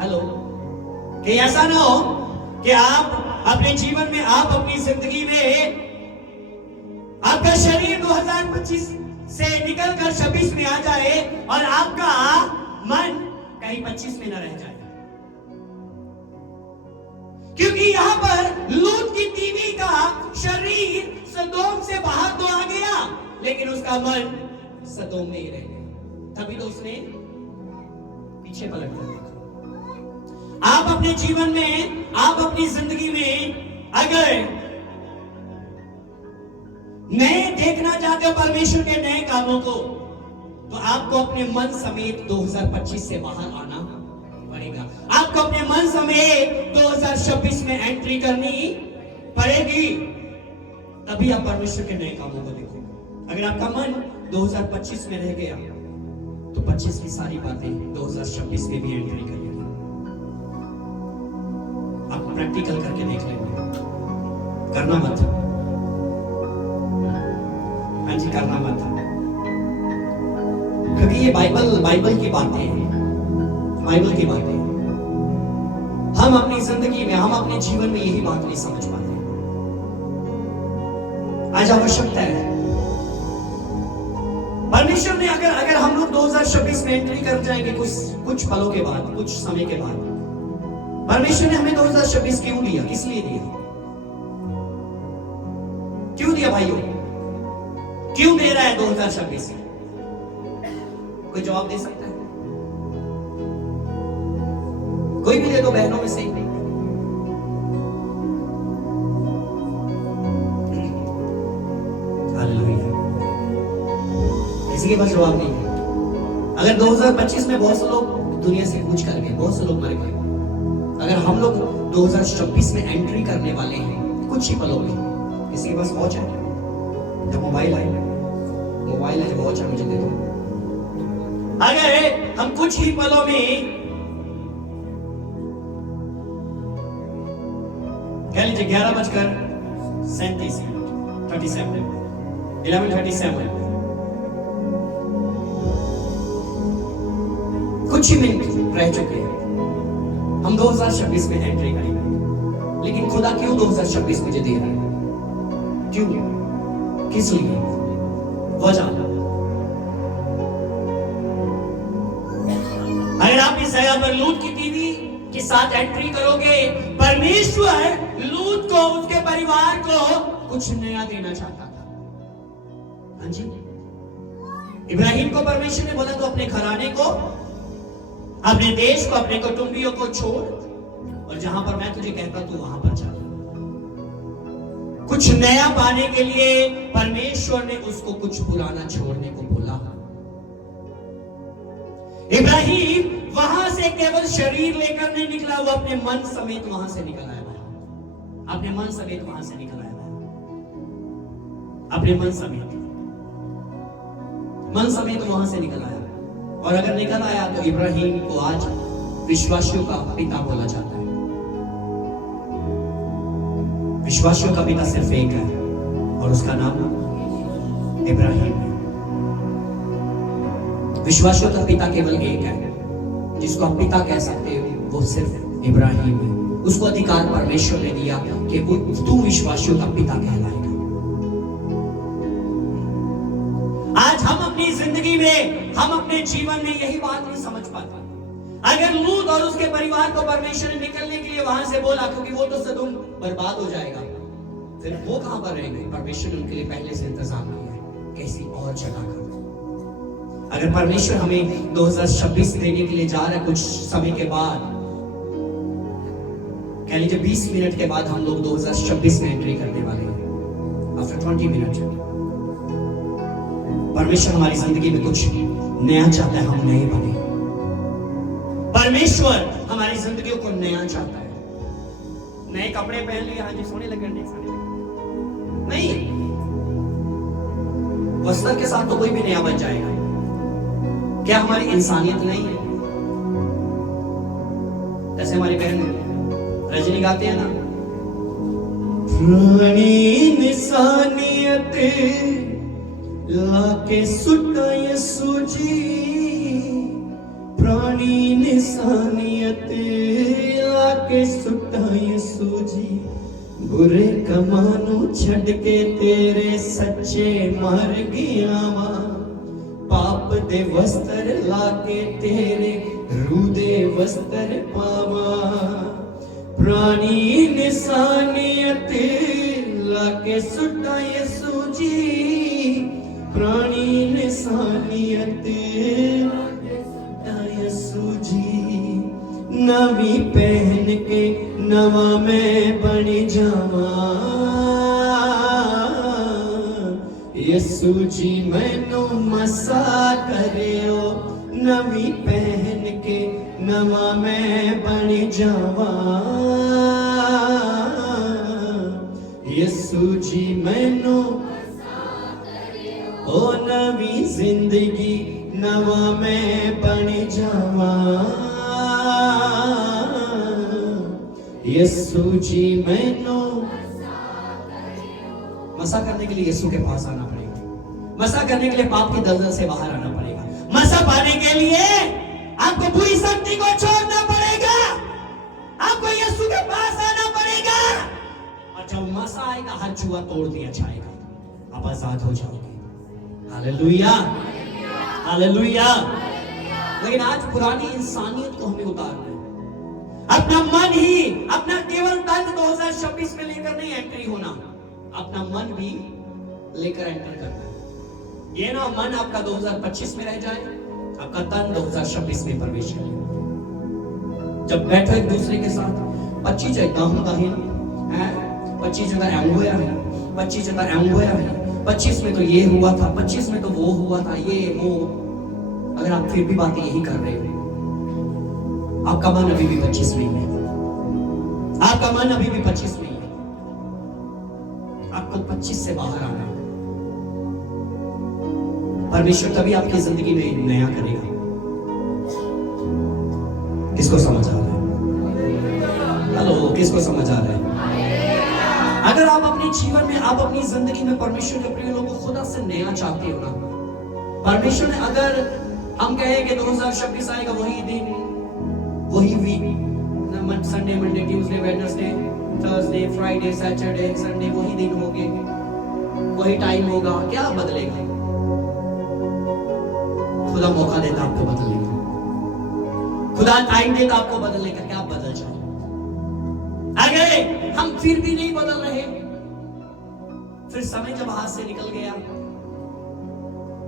हेलो, कि ऐसा ना हो कि आप अपने जीवन में, आप अपनी जिंदगी में, आपका शरीर 2025 से निकलकर 26 में आ जाए और आपका मन कहीं 25 में न रह जाए। क्योंकि यहां पर लूट की बीवी का शरीर सदोम से बाहर तो आ गया, लेकिन उसका मन सदोम में ही रह गया। तभी तो उसने पीछे पलट कर देखा। आप अपने जीवन में, आप अपनी जिंदगी में अगर नए देखना चाहते हो परमेश्वर के नए कामों को, तो आपको अपने मन समेत 2025 से बाहर आना पड़ेगा। आपको अपने मन समेत 2026 में एंट्री करनी पड़ेगी, तभी आप परमेश्वर के नए कामों को देखोगे। अगर आपका मन 2025 में रह गया तो 25 की सारी बातें 2026 में भी एंट्री करेगी। आप प्रैक्टिकल करके देख लेंगे, करना मत, हाँ जी, करना मत, क्योंकि ये बाइबल की बातें हैं, बाइबल की बातें। हम अपनी जिंदगी में, हम अपने जीवन में यही बात नहीं समझ पाते। आज आवश्यकता है परमेश्वर ने, अगर हम लोग 2026 में एंट्री कर जाएंगे कुछ पलों के बाद, कुछ समय के बाद, परमेश्वर ने हमें 2026 क्यों दिया? किस लिए दिया? क्यों दिया भाइयों? क्यों दे रहा है 2026? कोई जवाब दे सकता है? कोई भी दे दो बहनों में से। हालेलुया, किसी के पास जवाब नहीं है। अगर 2025 में बहुत से लोग दुनिया से कूच कर गए, बहुत से लोग मर गए, अगर हम लोग 2026 में एंट्री करने वाले हैं कुछ ही पलों में, किसी के पास वॉच है? जब मोबाइल है, मोबाइल है, वॉच है, मुझे दे दो। अगर हम कुछ ही पलों में, कह लीजिए 11:37 11:37, कुछ ही मिनट रह चुके हैं, हम 2026 में एंट्री करेंगे। लेकिन खुदा क्यों 2026 मुझे दे रहा है? क्यों? किस लिए? वजह, अगर आप इस जगह पर लूट की बीवी के साथ एंट्री करोगे, परमेश्वर लूट को, उसके परिवार को कुछ नया देना चाहता था। हाँ जी, इब्राहिम को परमेश्वर ने बोला तो अपने घराने को, अपने देश को, अपने कुटुंबियों को छोड़ और जहां पर मैं तुझे कहता तू वहां पर जा। कुछ नया पाने के लिए परमेश्वर ने उसको कुछ पुराना छोड़ने को बोला। इब्राहिम वहां से केवल शरीर लेकर नहीं निकला, वो अपने मन समेत वहां से निकल आया। अपने मन समेत वहां से निकल आया, अपने मन समेत वहां से निकल आया। और अगर निकल आया तो इब्राहिम को आज विश्वासियों का पिता बोला जाता है। विश्वासियों का पिता सिर्फ एक है और उसका नाम इब्राहिम है। विश्वासियों का पिता केवल एक है जिसको आप पिता कह सकते हो, वो सिर्फ इब्राहिम है। उसको अधिकार परमेश्वर ने दिया कि वो तू विश्वासियों का पिता कहलाएगा। आज हम अपनी जिंदगी में, हम अपने जीवन में यही बात नहीं समझ पाते। अगर लूत और उसके परिवार को परमेश्वर ने निकलने के लिए वहां से बोला, क्योंकि वो तो सदोम बर्बाद हो जाएगा, फिर वो कहां पर रहेंगे? परमेश्वर ने उनके लिए पहले से इंतजाम किया है कैसी और जगह का। अगर परमेश्वर हमें 2026 देने के लिए जा रहा है, कुछ समय के बाद, कह लीजिए 20 मिनट के बाद हम लोग 2026 में एंट्री करने वाले हैं। आफ्टर 20 मिनट परमेश्वर हमारी जिंदगी में कुछ नया चाहता है, हम नए बने। परमेश्वर हमारी जिंदगियों को नया चाहता है। नए कपड़े पहन लिए, हाँ जी सोने लगे, नहीं, वस्त्र के साथ तो कोई भी नया बन जाएगा। क्या हमारी इंसानियत नहीं है? जैसे हमारी बहन रजनी गाते हैं ना, पुरानी इंसानियत लाके सुटा यसू जी, पुरानी इंसानियत लाके सुटा यसू जी, बुरे कमानों छड़ के तेरे सच्चे मर गया वा, पाप दे वस्त्र लाके तेरे रूदे वस्त्र पावा, पुरानी इंसानियत लाके सुटा यसू जी, पुरानी इंसानियत यसू जी, नवी पहन के नवा मैं बन जावा, यसू जी मैनू मसा करियो, नवी पहन के नवा मैं बन जावा, यसू जी मैनू ओ नवी जिंदगी नवा मैं बन जावा, यसू जी मैनू मसा करने के लिए यीशु के पास आना पड़ेगा। मसा करने के लिए पाप की दलदल से बाहर आना पड़ेगा। मसा पाने के लिए आपको बुरी शक्ति को छोड़ना पड़ेगा। आपको यीशु के पास आना पड़ेगा। और जब मसा आएगा, हर जुआ तोड़ दिया जाएगा, आप आजाद हो जाओगे। Hallelujah, hallelujah. लेकिन आज पुरानी इंसानियत को हमें उतारना है। अपना मन ही, अपना केवल तन 2026 में लेकर नहीं एंट्री होना, अपना मन भी लेकर एंटर करना है। ये ना मन आपका 2025 में रह जाए, आपका तन 2026 में प्रवेश करे। जब बैठो एक दूसरे के साथ, 25 जगह हूं दाहिन है, 25 जगह एम हुआ है, 25 जगह एम हुआ है, 25 में तो ये हुआ था, 25 में तो वो हुआ था, ये वो। अगर आप फिर भी बातें यही कर रहे हो, आपका मन अभी भी 25 में है, आपका मन अभी भी 25 में है। आपको 25 से बाहर आना है। परमेश्वर तभी आपकी जिंदगी में नया करेगा। किसको समझ आ रहा है? हेलो, किसको समझ आ रहा है? अगर आप अपने जीवन में, आप अपनी जिंदगी में परमेश्वर के प्रिय लोगों को खुदा से नया चाहते हो ना, परमेश्वर ने, अगर हम कहें कि 2026 आएगा, वही दिन, वही week, Sunday, Monday, Tuesday, Wednesday, Thursday, Friday, Saturday, Sunday, वही दिन होंगे, वही टाइम होगा, क्या बदलेगा? खुदा मौका देता आपको बदलने का, खुदा टाइम देता आपको बदलने का, क्या बदल जाए? अगर हम फिर भी नहीं बदल रहे, फिर समय जब हाथ से निकल गया,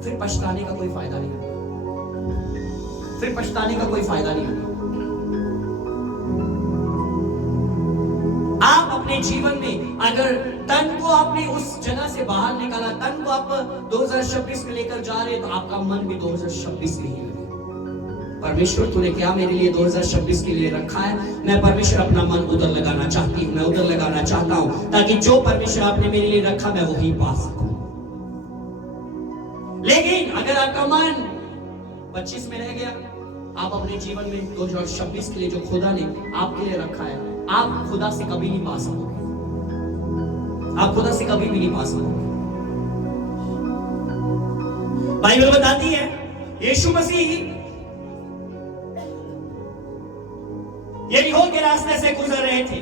फिर पछताने का कोई फायदा नहीं, फिर पछताने का कोई फायदा नहीं। आप अपने जीवन में अगर तन को आपने उस जगह से बाहर निकाला, तन को आप 2026 में लेकर जा रहे, तो आपका मन भी 2026 में ही लगे। परमेश्वर तूने क्या मेरे लिए 2026 के लिए रखा है? मैं परमेश्वर अपना मन उधर लगाना चाहती हूँ, मैं उधर लगाना चाहता हूँ, ताकि जो परमेश्वर आपने मेरे लिए रखा मैं वही पा सकूं। लेकिन अगर आपका मन 25 में रह गया, आप अपने जीवन में 2026 के लिए जो खुदा ने आपके लिए रखा है, आप खुदा से कभी नहीं पा सकोगे। आप खुदा से कभी भी नहीं पा सकते। बाइबल बताती है यीशु मसीह यरीहो के रास्ते से गुजर रहे थे,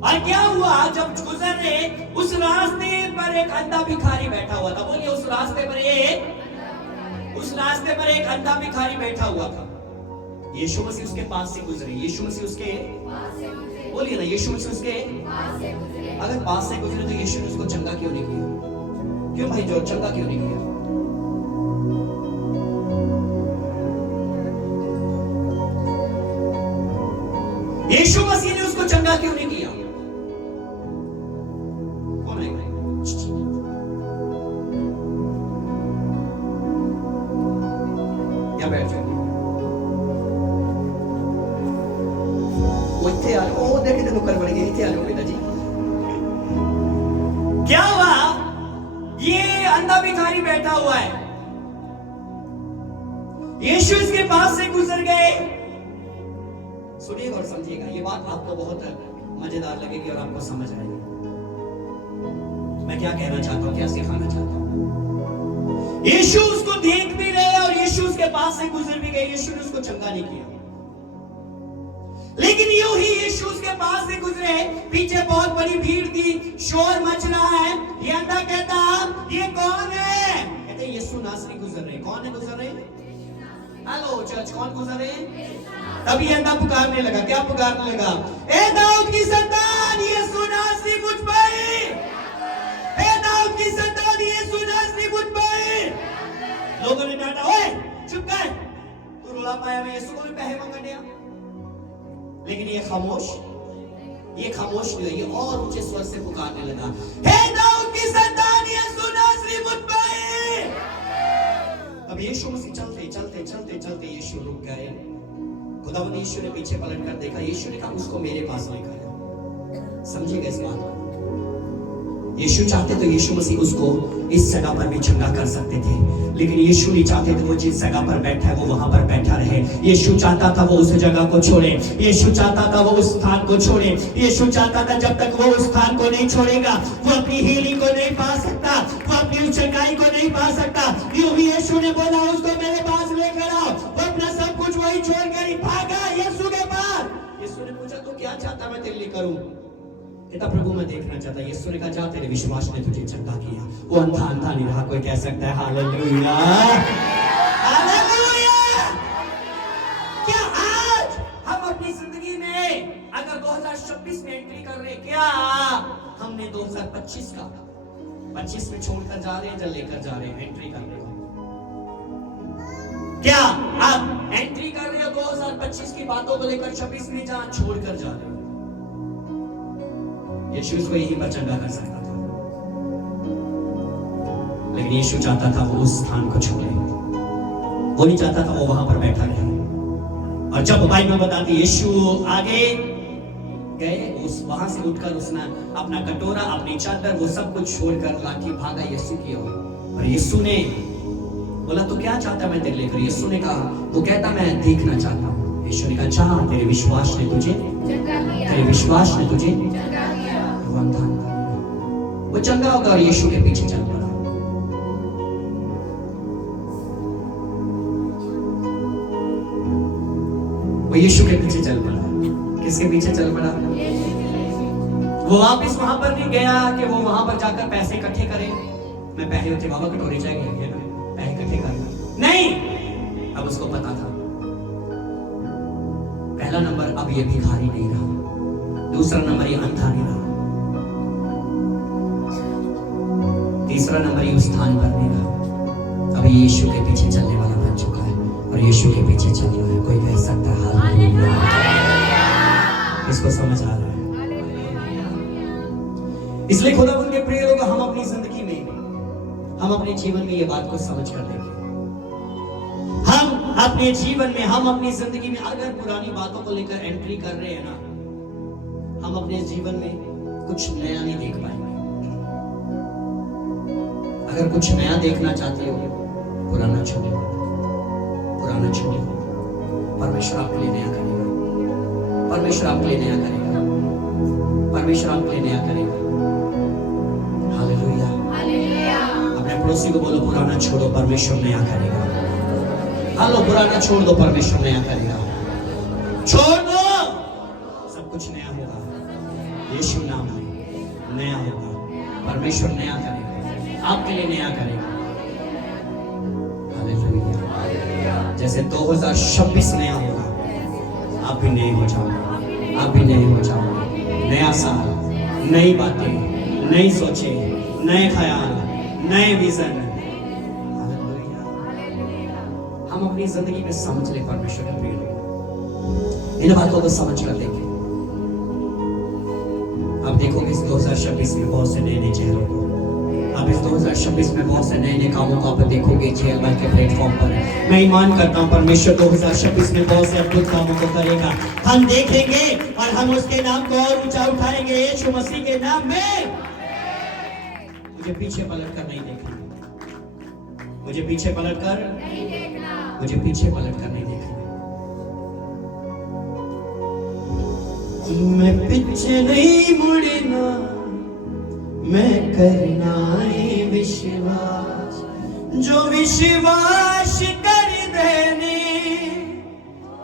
और क्या हुआ जब गुजर रहे उस रास्ते पर एक अंधा भिखारी बैठा हुआ था। बोलिए उस रास्ते पर एक अंधा भिखारी बैठा हुआ था। यीशु मसीह उसके पास से गुजरे। यीशु मसीह उसके बोलिए ना, यीशु मसीह उसके अगर पास से गुजरे तो यीशु ने उसको चंगा क्यों नहीं किया? क्यों भाई जो चंगा क्यों नहीं किया? यीशु मसीह ने उसको चंगा क्यों नहीं किया? कौन है? या बैठ जाओ। वो इतने यार ओ देखे तो नुक्कड़ पड़ गए। इतने यार बेटा जी क्या हुआ? ये अंधा भिखारी बैठा हुआ है, यीशु इसके पास से गुजर गए। सुनिएगा और समझिएगा, ये बात आपको बहुत मजेदार लगेगी और आपको समझ आएगी। मैं क्या कहना चाहता हूं, क्या सिखाना चाहता हूं। यीशु उसको देख भी रहे और यीशु उसके पास से गुजर भी गए। यीशु ने उसको चंगा नहीं किया, लेकिन यूं ही यीशु उसके पास से गुजरे, पीछे बहुत बड़ी भीड़ थी, शोर मच रहा है। ये अंधा कहता ये कौन है? कहते यीशु नासरी गुजर रहे। कौन है गुजर रहे? हेलो चर्च, कौन गुजर रहे हैं? तभी अंधा पुकारने लगा। क्या पुकारने लगा? ए दाऊद की संतान यीशु नासरी मुझ पर, ए दाऊद की संतान यीशु नासरी मुझ पर। लोगों ने डांटा, ओए चुप कर, तू रुला पाया मैं यीशु को भी पैसे मांगने दिया। लेकिन ये खामोश नहीं, ये और ऊंचे स्वर से पुकारने लगा, हे दाऊद की संतान यीशु नासरी मुझ पर। अब यीशु मसीह चलते यीशु रुक गए। खुदावंद यीशु ने पीछे पलट कर देखा। यीशु ने कहा उसको मेरे पास लेकर आओ। समझिएगा इस बात को। यीशु चाहते तो यीशु मसीह उसको इस जगह पर भी चंगा कर सकते थे, लेकिन यीशु नहीं चाहते थे वो जिस जगह पर बैठा है वो वहां पर बैठा रहे। यीशु चाहता था वो उस जगह को छोड़े, यीशु चाहता था वो उस स्थान को छोड़े। यीशु चाहता था जब तक वो उस स्थान को नहीं छोड़ेगा वो अपनी हीलिंग को नहीं पा सकता, वो अपनी चंगाई को नहीं पा सकता। यूं ही यीशु ने बोला उसको मेरे पास लेकर आओ। वो अपना सब कुछ वही छोड़कर ही भागा यीशु के पास। यीशु ने पूछा तो क्या चाहता मैं तेरे लिए करूं? कहता प्रभु मैं देखना चाहता। यीशु ने कहा जा, तेरे विश्वास ने तुझे चंगा किया। वो अंधा नहीं रहा। कोई कह सकता है हालेलुया, हालेलुया। क्या आज हम अपनी जिंदगी में अगर 2026 में एंट्री कर रहे, क्या हमने 2025 का 25 में छोड़कर जा रहे हैं या लेकर जा रहे हैं? एंट्री कर रहे हो क्या? आप एंट्री कर रहे हो 2025 की बातों को लेकर 26 में जहां छोड़कर जा रहे हो? यीशु उसको यहीं पर चंगा कर सकता था, लेकिन यीशु चाहता था वो उस स्थान को छोड़े। वो नहीं चाहता था वो वहां पर बैठा रहे। और जब बाइबल बताती यीशु आगे गए, उस वहां से उठकर उसने अपना कटोरा, अपनी चादर, वो सब कुछ छोड़कर लाठी भागा यीशु की ओर। और यीशु ने बोला तो क्या चाहता मैं तेरे लिए करूं? यीशु ने कहा, वो कहता मैं देखना चाहता हूं। यीशु ने कहा चाह, तेरे विश्वास ने तुझे चंगा किया, तेरे विश्वास ने तुझे चंगा किया। वो चंगा होगा और यीशु के पीछे चल पड़ा। वो यीशु के पीछे चल पड़ा। किसके पीछे चल पड़ा? वो वापस वहां पर नहीं गया कि वो वहां पर जाकर पैसे इकट्ठे करे। मैं पहले होते बाबा कटोरी चाहिए, पैसे इकट्ठे करना नहीं। अब उसको पता था पहला नंबर अब ये भिखारी नहीं रहा, दूसरा नंबर ये अंधा नहीं रहा, तीसरा नंबर ये उस स्थान पर नहीं रहा। अब यीशु के पीछे चलने वाला बन चुका है और यीशु के पीछे चल रहा है। कोई कह सकता है हालेलुया। इसको समझ आ रहा है? इसलिए खुदावंद के प्रिय लोग, हम अपनी जिंदगी में, हम अपने जीवन में ये बात को समझ कर देखें। हम अपने जीवन में, हम अपनी जिंदगी में अगर पुरानी बातों को लेकर एंट्री कर रहे हैं ना, हम अपने जीवन में कुछ नया नहीं देख पाएंगे। अगर कुछ नया देखना चाहते हो, पुराना छोड़ो, पुराना छोड़ो। परमेश्वर आपके लिए नया करेगा, परमेश्वर आपके लिए नया करेगा, परमेश्वर आपके लिए नया करेगा। पड़ोसी को बोलो पुराना छोड़ो, परमेश्वर नया करेगा। हेलो, पुराना छोड़ दो, परमेश्वर नया करेगा। छोड़ दो, सब कुछ नया होगा। यीशु नाम में नया होगा, परमेश्वर नया करेगा, आपके लिए नया करेगा। हालेलुया। जैसे 2026 नया होगा, आप भी नए हो जाओगे, आप भी नए हो जाओगे। नया साल, नई बातें, नई सोचे, नए ख्याल, नए विजन। हम अपनी जिंदगी में समझ ले परमेश्वर के प्रिय लोग, इन बातों को समझ कर देखें। आप देखोगे इस 2026 में बहुत से नए नए चेहरों को, आप इस 2026 में बहुत से नए नए कामों को आप देखोगे चेयर के प्लेटफॉर्म पर। मैं ईमान करता हूँ परमेश्वर 2026 में बहुत से अद्भुत कामों को करेगा। हम देखेंगे और हम उसके नाम को और ऊंचा उठाएंगे, यीशु मसीह के नाम में। मुझे पीछे पलट कर नहीं देखना, मुझे पीछे पलट कर नहीं देखना, मुझे पीछे पलट कर नहीं देखना। मैं पीछे नहीं मुड़ना, मैं करना है विश्वास, जो विश्वास कर देने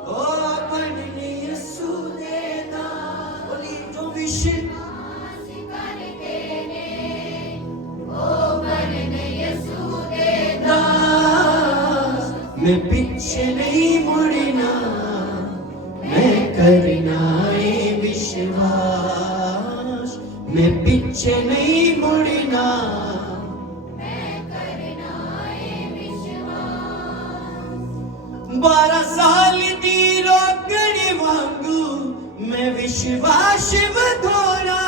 ओ बनने यीशु देना। बोली, जो विश्वास कर देने ओ बनने यीशु देना। मैं पीछे नहीं मुड़ना, मैं करना है विश्वास, मैं पीछे नहीं मुड़ना, मैं करना है विश्वास। 12 साल दी रोकड़ी वांगू मैं विश्वास बधोना,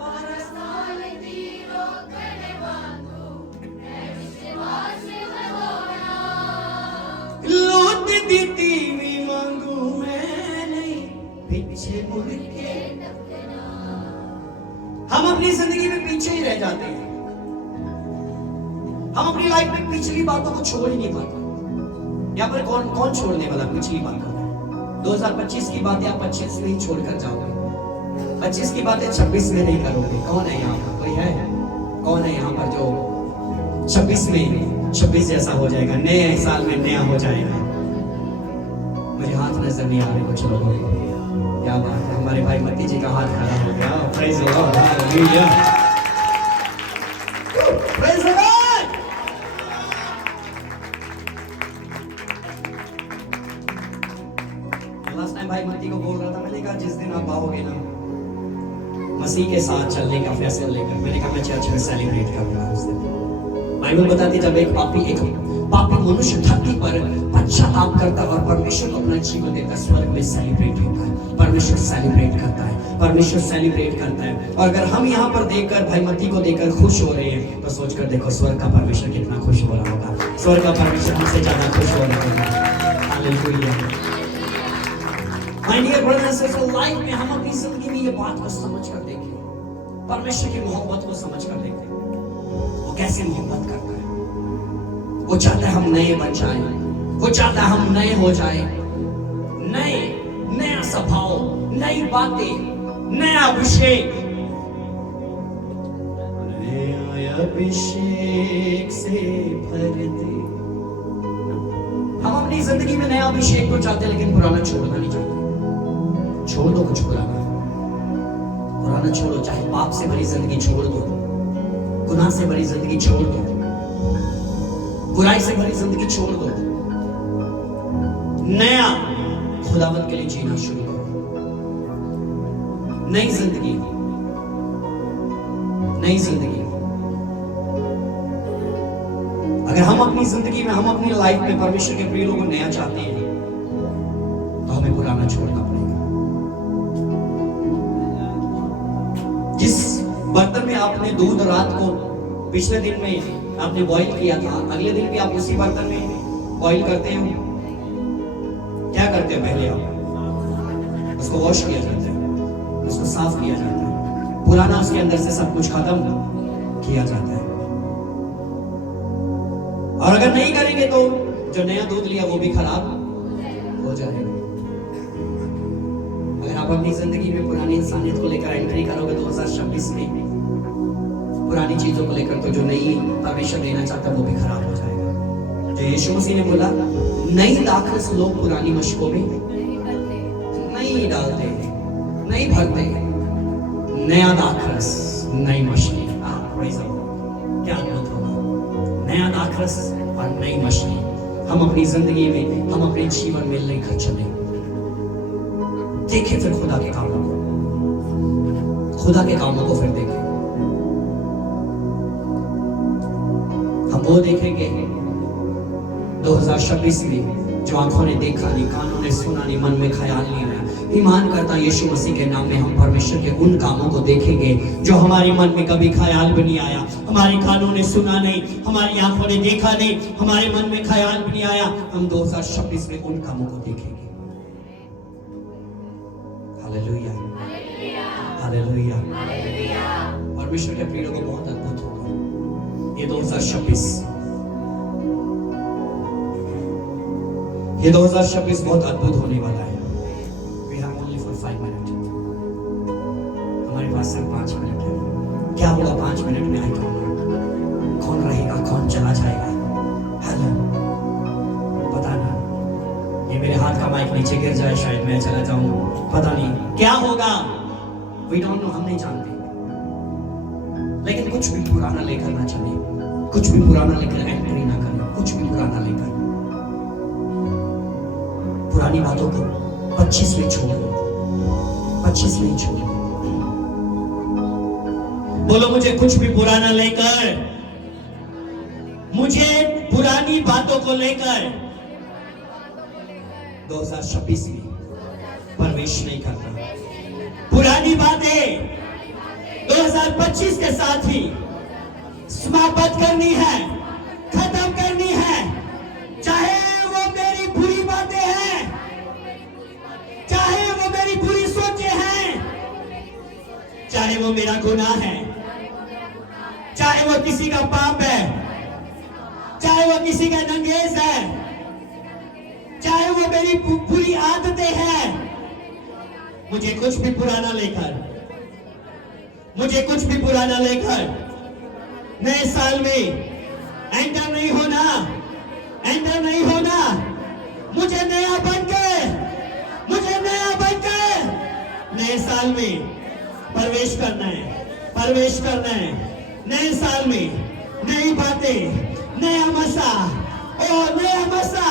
12 साल दी रोकड़ी वांगू मैं विश्वास बधोना। लूट दी तीवी वांगू मैं नहीं पीछे मुड़ के। हम अपनी जिंदगी में पीछे ही रह जाते हैं, हम अपनी लाइफ में पिछली बातों को छोड़ ही नहीं पाते। यहाँ पर कौन कौन छोड़ने वाला पिछली बातों को? 2025 की बातें आप 25 में ही छोड़कर जाओगे, 25 की बातें 26 में नहीं करोगे। कौन है यहाँ पर? कोई है? कौन है यहाँ पर जो 26 में 26 जैसा हो जाएगा, नए साल में नया हो जाएगा? मुझे हाथ नजर नहीं आ रहे कुछ लोगों को। क्या बात है, हमारे भाई मती जी का हाथ खड़ा हो गया। Praise the Lord, hallelujah, praise the Lord. Last time भाई मती को बोल रहा था, मैंने कहा जिस दिन आप आओगे ना मसीह के साथ चलने का फैसला लेकर, मैंने कहा मैं चर्च में सेलिब्रेट करूंगा उस दिन। बाइबल बताती जब एक पापी मनुष्य धरती पर पश्चाताप करता है और परमेश्वर को अपना जीवन देता है, स्वर्ग में सेलिब्रेट होता है। परमेश्वर सेलिब्रेट करता है, परमेश्वर सेलिब्रेट करता है। और अगर हम यहाँ पर देखकर भाई मती को देखकर खुश हो रहे हैं, तो सोचकर देखो स्वर्ग का परमेश्वर कितना खुश हो रहा होगा। स्वर्ग का परमेश्वर हमसे ज्यादा खुश हो रहा होगा। Hallelujah. My dear brothers and sisters, life में हम अपनी जिंदगी में ये बात को समझ कर देखें, परमेश्वर की मोहब्बत को समझ कर देखें। वो कैसे मोहब्बत करता है। वो चाहता है हम नए बन जाएं, वो चाहता है हम नए हो जाएं, नया स्वभाव, नई बातें, नया अभिषेक। नया अभिषेक से भर दे। हम अपनी जिंदगी में नया अभिषेक को चाहते हैं, लेकिन पुराना छोड़ना नहीं चाहते। छोड़ दो कुछ पुराना छोड़ो, चाहे पाप से भरी जिंदगी छोड़ दो, गुनाह से भरी जिंदगी छोड़ दो, बुराई से भरी जिंदगी छोड़ दो। नया खुदावंत के लिए जीना शुरू करो। नई जिंदगी, नई जिंदगी। अगर हम अपनी जिंदगी में, हम अपनी लाइफ में परमेश्वर के प्रिय लोगों को नया चाहते हैं, तो हमें पुराना छोड़ना पड़ेगा। जिस बर्तन में आपने दूध रात को पिछले दिन में आपने बॉईल किया था, अगले दिन भी आप उसी बर्तन में बॉईल करते हो। क्या करते हो? पहले आप उसको वॉश किया जाता है, उसको साफ किया जाता है, पुराना उसके अंदर से सब कुछ खत्म किया जाता है। और अगर नहीं करेंगे तो जो नया दूध लिया वो भी खराब हो जाएगा। अगर आप अपनी जिंदगी में पुरानी इंसानियत को लेकर एंट्री करोगे 2026 में, पुरानी चीजों को लेकर तो जो नहीं परमेश्वर देना चाहता वो भी खराब हो जाएगा। जो यीशु मसीह ने बोला, नई दाखरस लोग पुरानी मशकों में नहीं डालते, नहीं भरते, नया दाखरस नई मछली। क्या अद्भुत होगा, नया दाखरस और नई मछली। हम अपनी जिंदगी में, हम अपने जीवन में लेकर चले। देखें फिर खुदा के कामों को, खुदा के कामों को फिर देखें। हम वो देखेंगे 2026 में जो आंखों ने देखा नहीं, कानों ने सुना नहीं, मन में ख्याल नहीं आया। ईमान करता यीशु मसीह के नाम में हम परमेश्वर के उन कामों को देखेंगे जो हमारे मन में कभी ख्याल भी नहीं आया, हमारे कानों ने सुना नहीं, हमारी आंखों ने देखा नहीं, हमारे मन में ख्याल भी नहीं आया। हम 2026 में उन कामों को देखेंगे। Hallelujah, hallelujah. परमेश्वर के प्रिय लोगों, बहुत अद्भुत होगा ये 2026। ये 2026 बहुत अद्भुत होने वाला है। We have only for 5 minutes. हमारे पास सिर्फ 5 मिनट है। क्या होगा 5 मिनट में? I don't know. कौन रहेगा, कौन चला जाएगा? हेलो, पता नहीं। ये मेरे हाथ का माइक नीचे गिर जाए, शायद मैं चला जाऊं, पता नहीं क्या होगा। We don't know, हम नहीं जानते। लेकिन कुछ भी पुराना लेकर ना चले, कुछ भी पुराना लेकर एंट्री ना करें, कुछ भी पुराना लेकर। पुरानी बातों को 25 में छोड़ दो, 25 में छोड़ दो। बोलो, मुझे कुछ भी पुराना लेकर, मुझे पुरानी बातों को लेकर 2026 में प्रवेश नहीं करना। पुरानी बातें 2025 के साथ ही समाप्त करनी है, खत्म करनी है। चाहे वो मेरी बुरी बातें हैं, चाहे वो मेरी बुरी सोचें हैं, चाहे वो मेरा गुनाह है, चाहे वो किसी का पाप है, चाहे वो किसी का नंगेज है, चाहे वो मेरी बुरी आदतें हैं। मुझे कुछ भी पुराना लेकर, मुझे कुछ भी पुराना लेकर नए साल में एंटर नहीं होना, एंटर नहीं होना। मुझे नया बनकर, मुझे नया बनकर नए साल में प्रवेश करना है, प्रवेश करना है। नए साल में नई बातें, नया मसा, और नया मसा,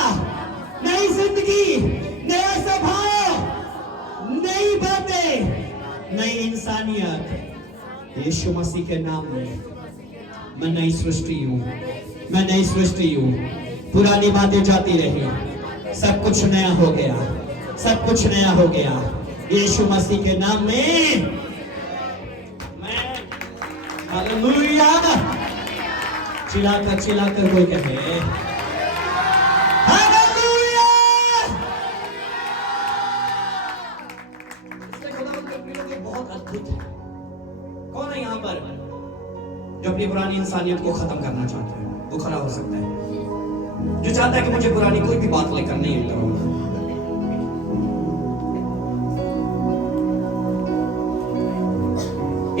नई जिंदगी, नया स्वभाव, नई बातें, नई इंसानियत। यीशु मसीह के नाम में मैं नई सृष्टि हूँ, मैं नई सृष्टि हूँ। पुरानी बातें जाती रही, सब कुछ नया हो गया, सब कुछ नया हो गया। यीशु मसीह के नाम में मैं, हालेलुया। चिल्लाकर कोई कहे हालेलुया। बहुत अद्भुत है। कौन है यहाँ पर जो अपनी पुरानी इंसानियत को खत्म करना चाहता है? वो खड़ा हो सकता है। जो चाहता है कि मुझे पुरानी कोई भी बात लेकर नहीं एंटर होना।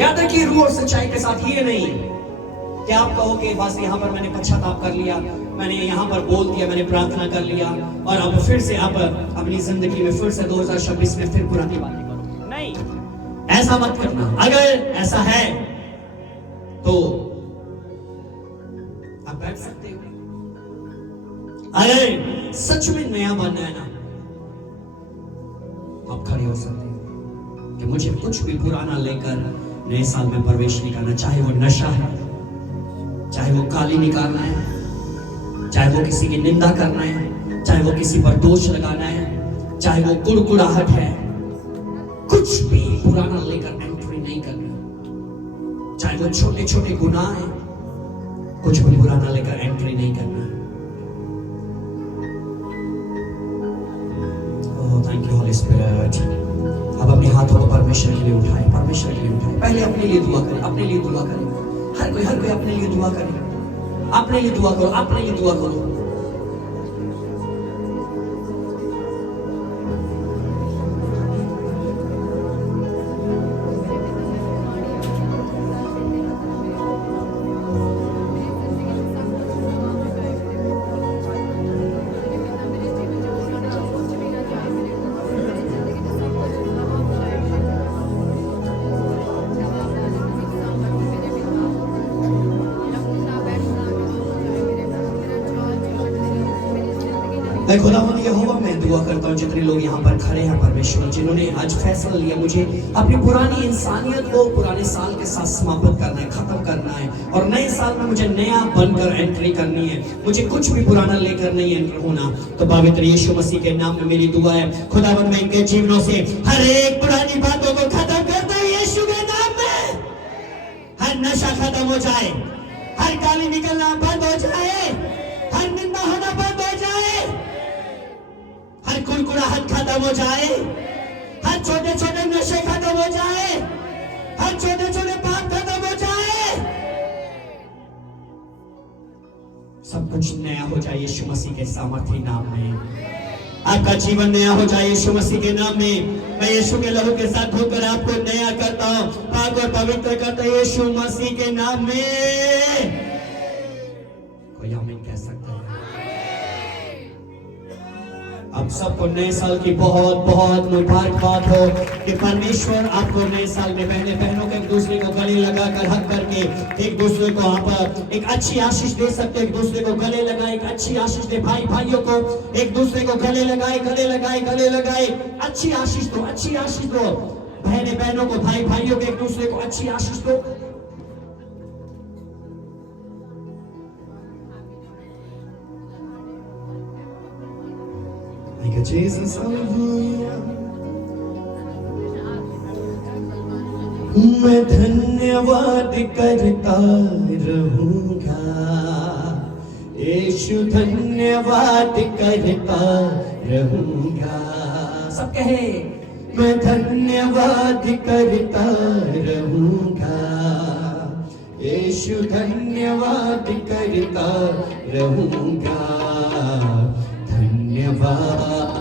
याद रखिए, रूह और सच्चाई के साथ ये नहीं कि आप कहो कि बस यहाँ पर मैंने पश्चाताप कर लिया, मैंने यहाँ पर बोल दिया, मैंने प्रार्थना कर लिया और अब फिर से आप अपनी जिंदगी में फिर से 2026 में फिर पुरानी बातें करो। नहीं, ऐसा मत करना। अगर ऐसा है तो आप बैठ सकते हो। अगर सच में नया बनना है ना, आप खड़े हो सकते हो कि मुझे कुछ भी पुराना लेकर नए साल में प्रवेश नहीं करना। चाहे वो नशा है, चाहे वो काली निकालना है, चाहे वो किसी की निंदा करना है, चाहे वो किसी पर दोष लगाना है, चाहे वो कुड़कुड़ाहट है, कुछ भी पुराना लेकर एंट्री नहीं करना। चाहे वो छोटे छोटे गुनाह है, कुछ भी पुराना लेकर एंट्री नहीं करना। Oh thank you Holi spirit. अब अपने हाथों को परमेश्वर के लिए उठाएं, परमेश्वर के लिए उठाएं। पहले अपने लिए दुआ करें, अपने लिए दुआ करें। हर कोई अपने लिए दुआ करे, अपने लिए दुआ करो, अपने लिए दुआ करो। मैं खुदावंद यहोवा मैं दुआ करता हूँ जितने लोग यहाँ पर खड़े हैं परमेश्वर, जिन्होंने आज फैसला लिया मुझे अपनी पुरानी इंसानियत को पुराने साल के साथ समाप्त करना है, खत्म करना है, और नए साल में मुझे नया बनकर एंट्री करनी है, मुझे कुछ भी पुराना लेकर नहीं एंटर होना। तो पवित्र यीशु मसीह के नाम में मेरी दुआ है खुदावंद मैं इनके जीवनों से हर एक पुरानी बातों को खत्म करता हूँ यीशु के नाम में। हर नशा खत्म हो जाए, हर गाली निकलना बंद हो जाए, हर निंदा होना बंद हो जाए, हर कुड़कुड़ाहट खत्म हो जाए, हर छोटे छोटे नशे खत्म हो जाए, हर छोटे छोटे पाप खत्म हो जाए, सब कुछ नया हो जाए यीशु मसीह के सामर्थी नाम में। आपका जीवन नया हो जाए यीशु मसीह के नाम में। मैं यीशु के लहू के साथ धोकर आपको नया करता हूं, पाक और पवित्र करता हूं यीशु मसीह के नाम में। कोई आमीन कह सकता है? आप सबको नए साल की बहुत बहुत मुबारकबाद हो कि परमेश्वर आपको नए साल में बहनों के एक दूसरे को गले लगाकर हक करके एक दूसरे को आप एक अच्छी आशीष दे सकते, एक दूसरे को गले लगाए, एक अच्छी आशीष दे, भाइयों को एक दूसरे को गले लगाए, अच्छी आशीष दो, अच्छी आशीष दो, बहनों को भाइयों को एक दूसरे को अच्छी आशीष दो। Jesus, hallelujah. मैं धन्यवाद करता रहूंगा, यीशु धन्यवाद करता रहूंगा। सब कहे मैं धन्यवाद करता रहूंगा, यीशु धन्यवाद करता रहूंगा। धन्यवाद